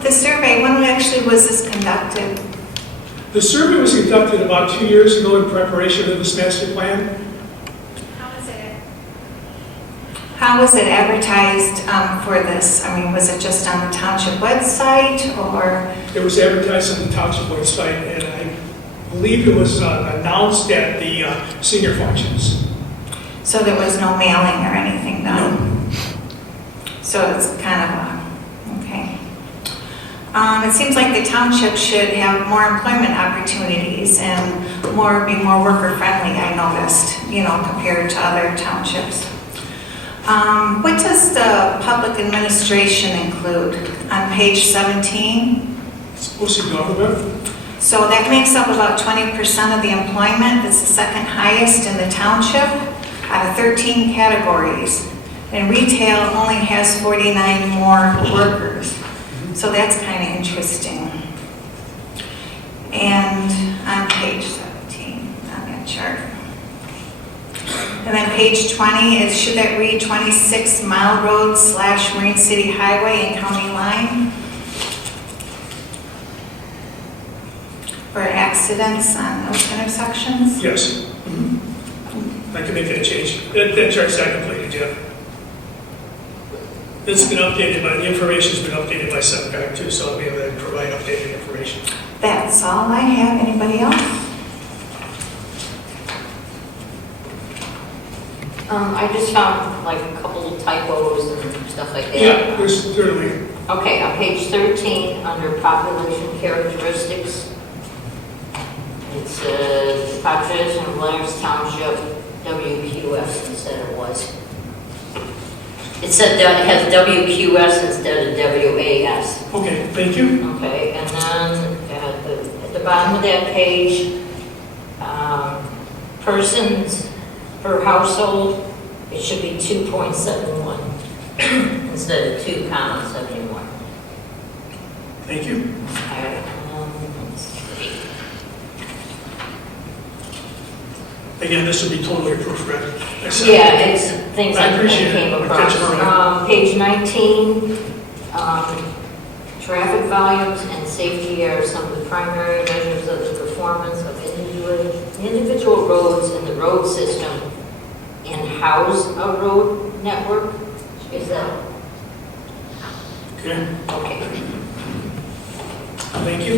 The survey, when actually was this conducted? The survey was conducted about 2 years ago in preparation of this master plan. How was it advertised for this? I mean, was it just on the township website or? It was advertised on the township website, and I believe it was announced at the senior functions. So there was no mailing or anything done? So it's kind of okay. It seems like the township should have more employment opportunities and be more worker friendly, I noticed, compared to other townships. What does the public administration include on page 17? It's mostly government. So that makes up about 20% of the employment. It's the second highest in the township out of 13 categories. And retail only has 49 more workers. So that's kind of interesting. And on page 17, on that chart. And then page 20, should that read 26 Mile Road / Marine City Highway and County Line? For accidents on those intersections? Yes. I can make that change. That chart's not completed yet. It's been updated, the information's been updated by Setback too, so I'll be able to provide updated information. That's all I have. Anybody else? I just found like a couple of typos and stuff like that. Yeah, there's certainly. Okay, on page 13, under population characteristics, it says population of Lenox Township, WQS instead of was. It said that it has WQS instead of WAS. Okay, thank you. Okay, and then at the bottom of that page, persons per household, it should be 2.71 instead of 2.71. Thank you. Okay, let's see. Again, this will be totally proofread. Yeah, it's things I I appreciate came it. across. Catch it right. Page 19, traffic volumes and safety are some of the primary measures of the performance of individual roads in the road system and house a road network. Is that? Okay, Okay. thank you.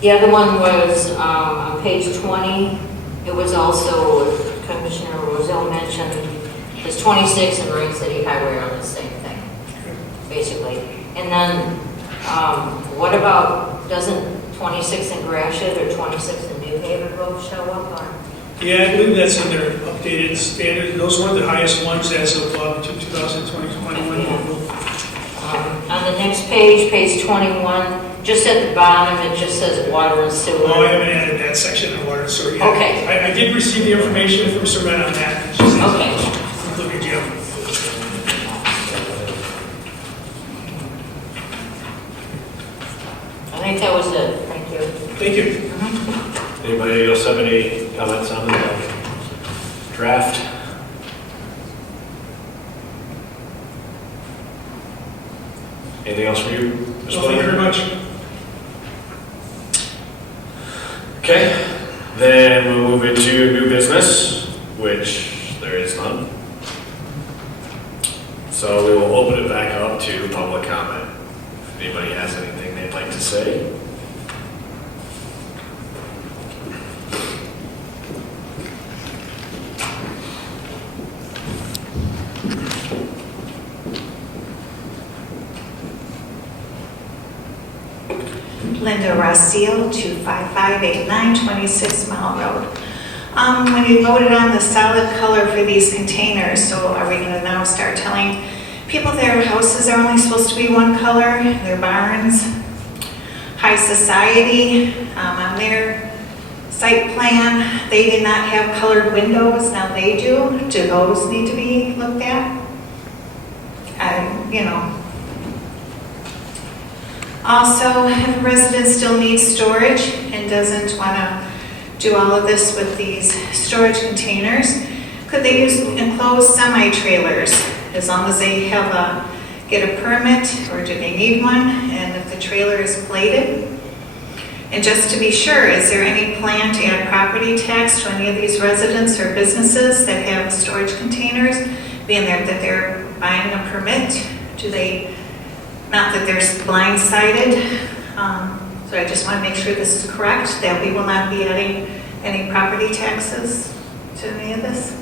The other one was on page 20. It was also, Commissioner Roselle mentioned, there's 26 and Marine City Highway are the same thing, basically. And then what about, doesn't 26 in Gratiot or 26 in New Haven both show up on? Yeah, I believe that's in their updated standard. Those were the highest ones as of 2020-21. On the next page, page 21, just at the bottom, it just says water and sewer. Oh, I haven't added that section of water and sewer yet. Okay. I did receive the information from Serena on that. She says, Okay. including Jim. I think that was it. Thank you. Thank you. Anybody else have any comments on the draft? Anything else for you? Ms. Well, thank you very much. Okay, then we'll move into new business, which there is none. So we will open it back up to public comment. If anybody has anything they'd like to say. Linda Rossio, 25589 26 Mile Road. When you voted on the solid color for these containers, so are we going to now start telling people their houses are only supposed to be one color, their barns? High Society, on their site plan, they did not have colored windows, now they do. Do those need to be looked at? Also, if a resident still needs storage and doesn't want to do all of this with these storage containers, could they use enclosed semi-trailers as long as they get a permit, or do they need one? And if the trailer is plated, And just to be sure, is there any plan to add property tax to any of these residents or businesses that have storage containers, being that they're buying a permit? Do they, not that they're blindsided, so I just want to make sure this is correct, that we will not be adding any property taxes to any of this?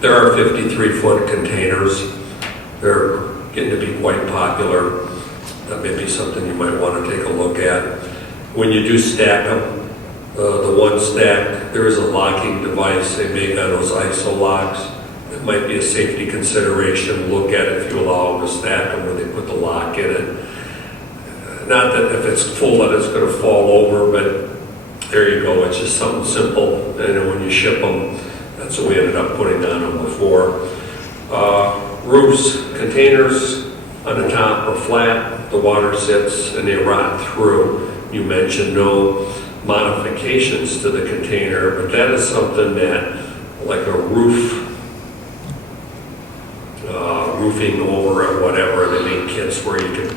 There are 53-foot containers. They're getting to be quite popular. That may be something you might want to take a look at. When you do stack them, the one stack, there is a locking device they make on those ISO locks. It might be a safety consideration. Look at it if you allow them to stack them where they put the lock in it. Not that if it's full that it's going to fall over, but there you go. It's just something simple. And then when you ship them, that's what we ended up putting on them before. Roofs, containers on the top are flat, the water sits and they rot through. You mentioned no modifications to the container, but that is something that, like a roofing over or whatever, they make kits where you can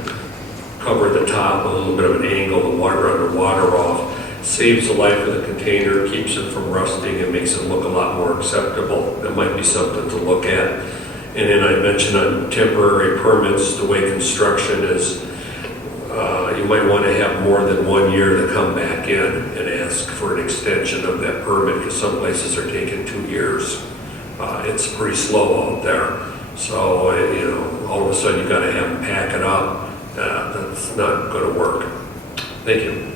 cover the top with a little bit of an angle, the water underwater off. Saves the life of the container, keeps it from rusting, and makes it look a lot more acceptable. That might be something to look at. And then I mentioned on temporary permits, the way construction is, you might want to have more than 1 year to come back in and ask for an extension of that permit, because some places are taking 2 years. It's pretty slow out there. So, all of a sudden you got to have them pack it up. That's not going to work. Thank you.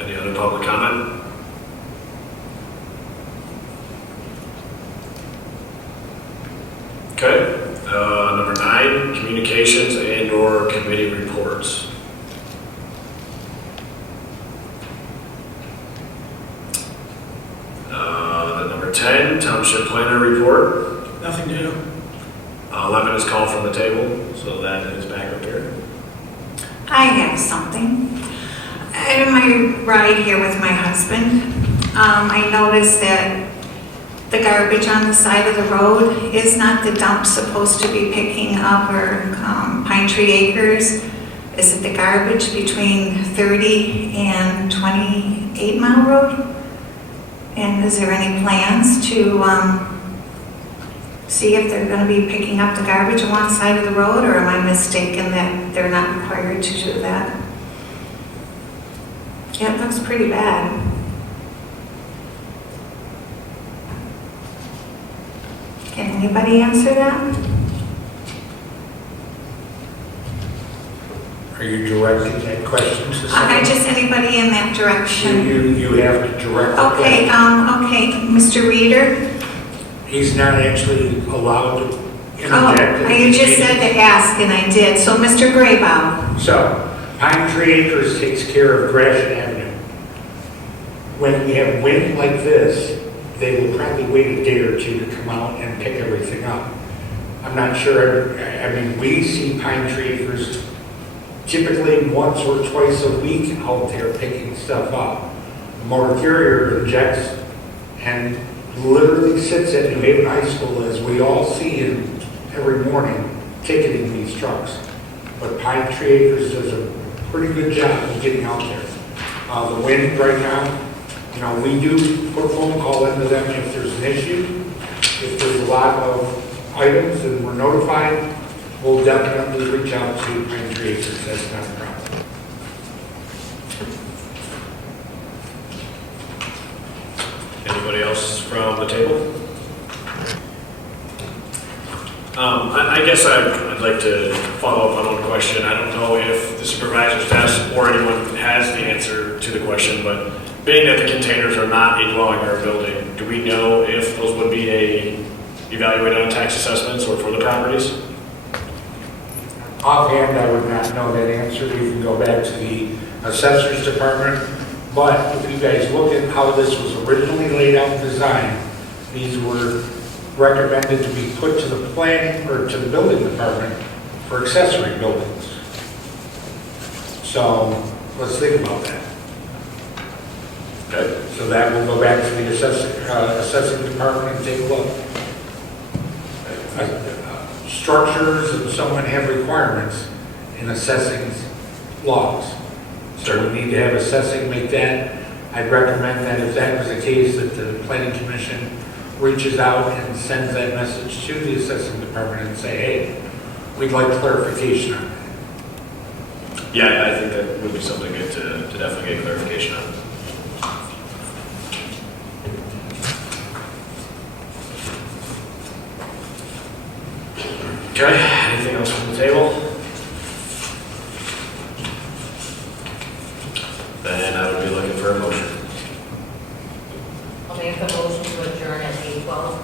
Any other public comment? Okay. Number 9, communications and/or committee reports. Number 10, township planner report. Nothing new. 11 is called from the table, so that is back up here. I have something. In my ride here with my husband, I noticed that the garbage on the side of the road is not the dump supposed to be picking up, or Pine Tree Acres. Is it the garbage between 30 and 28 Mile Road? And is there any plans to see if they're going to be picking up the garbage on one side of the road, or am I mistaken that they're not required to do that? Yeah, it looks pretty bad. Can anybody answer that? Are you directing that question to I someone? just, anybody in that direction? You have to direct the Okay, question. okay, Mr. Reader? He's not actually allowed to Oh, interject. you just said to ask, and I did. So, Mr. Graybaum? So, Pine Tree Acres takes care of Gratiot Avenue. When we have wind like this, they will probably wait a day or two to come out and pick everything up. I'm not sure, I mean, we see Pine Tree Acres typically once or twice a week out there picking stuff up. The motor carrier injects and literally sits at New Haven High School, as we all see him every morning ticketing these trucks. But Pine Tree Acres does a pretty good job of getting out there. The wind right now, we do put a phone call into them if there's an issue. If there's a lot of items and we're notified, we'll definitely reach out to Pine Tree Acres. That's not a problem. Anybody else from the table? I guess I'd like to follow up on one question. I don't know if the supervisor's desk or anyone has the answer to the question, but being that the containers are not a dwelling or a building, do we know if those would be evaluated on tax assessments or for the properties? Offhand, I would not know that answer. We can go back to the assessor's department. But if you guys look at how this was originally laid out and designed, these were recommended to be put to the planning or to the building department for accessory buildings. So let's think about that. Okay. So that will go back to the assessing department and take a look. Structures and so on have requirements in assessing laws. So we need to have assessing make that. I'd recommend that if that was the case, that the planning commission reaches out and sends that message to the assessing department and say, hey, we'd like clarification on that. Yeah, I think that would be something good to definitely get clarification on. Okay, anything else from the table? Then I would be looking for a motion. I'll make a motion to adjourn at 8:12.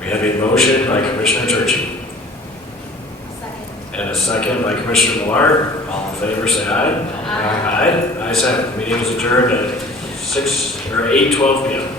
We have a motion by Commissioner Turchi Second. and a second by Commissioner Millard. All in favor, say aye. Aye. Ayes have it. Meeting is adjourned at 8:12 p.m.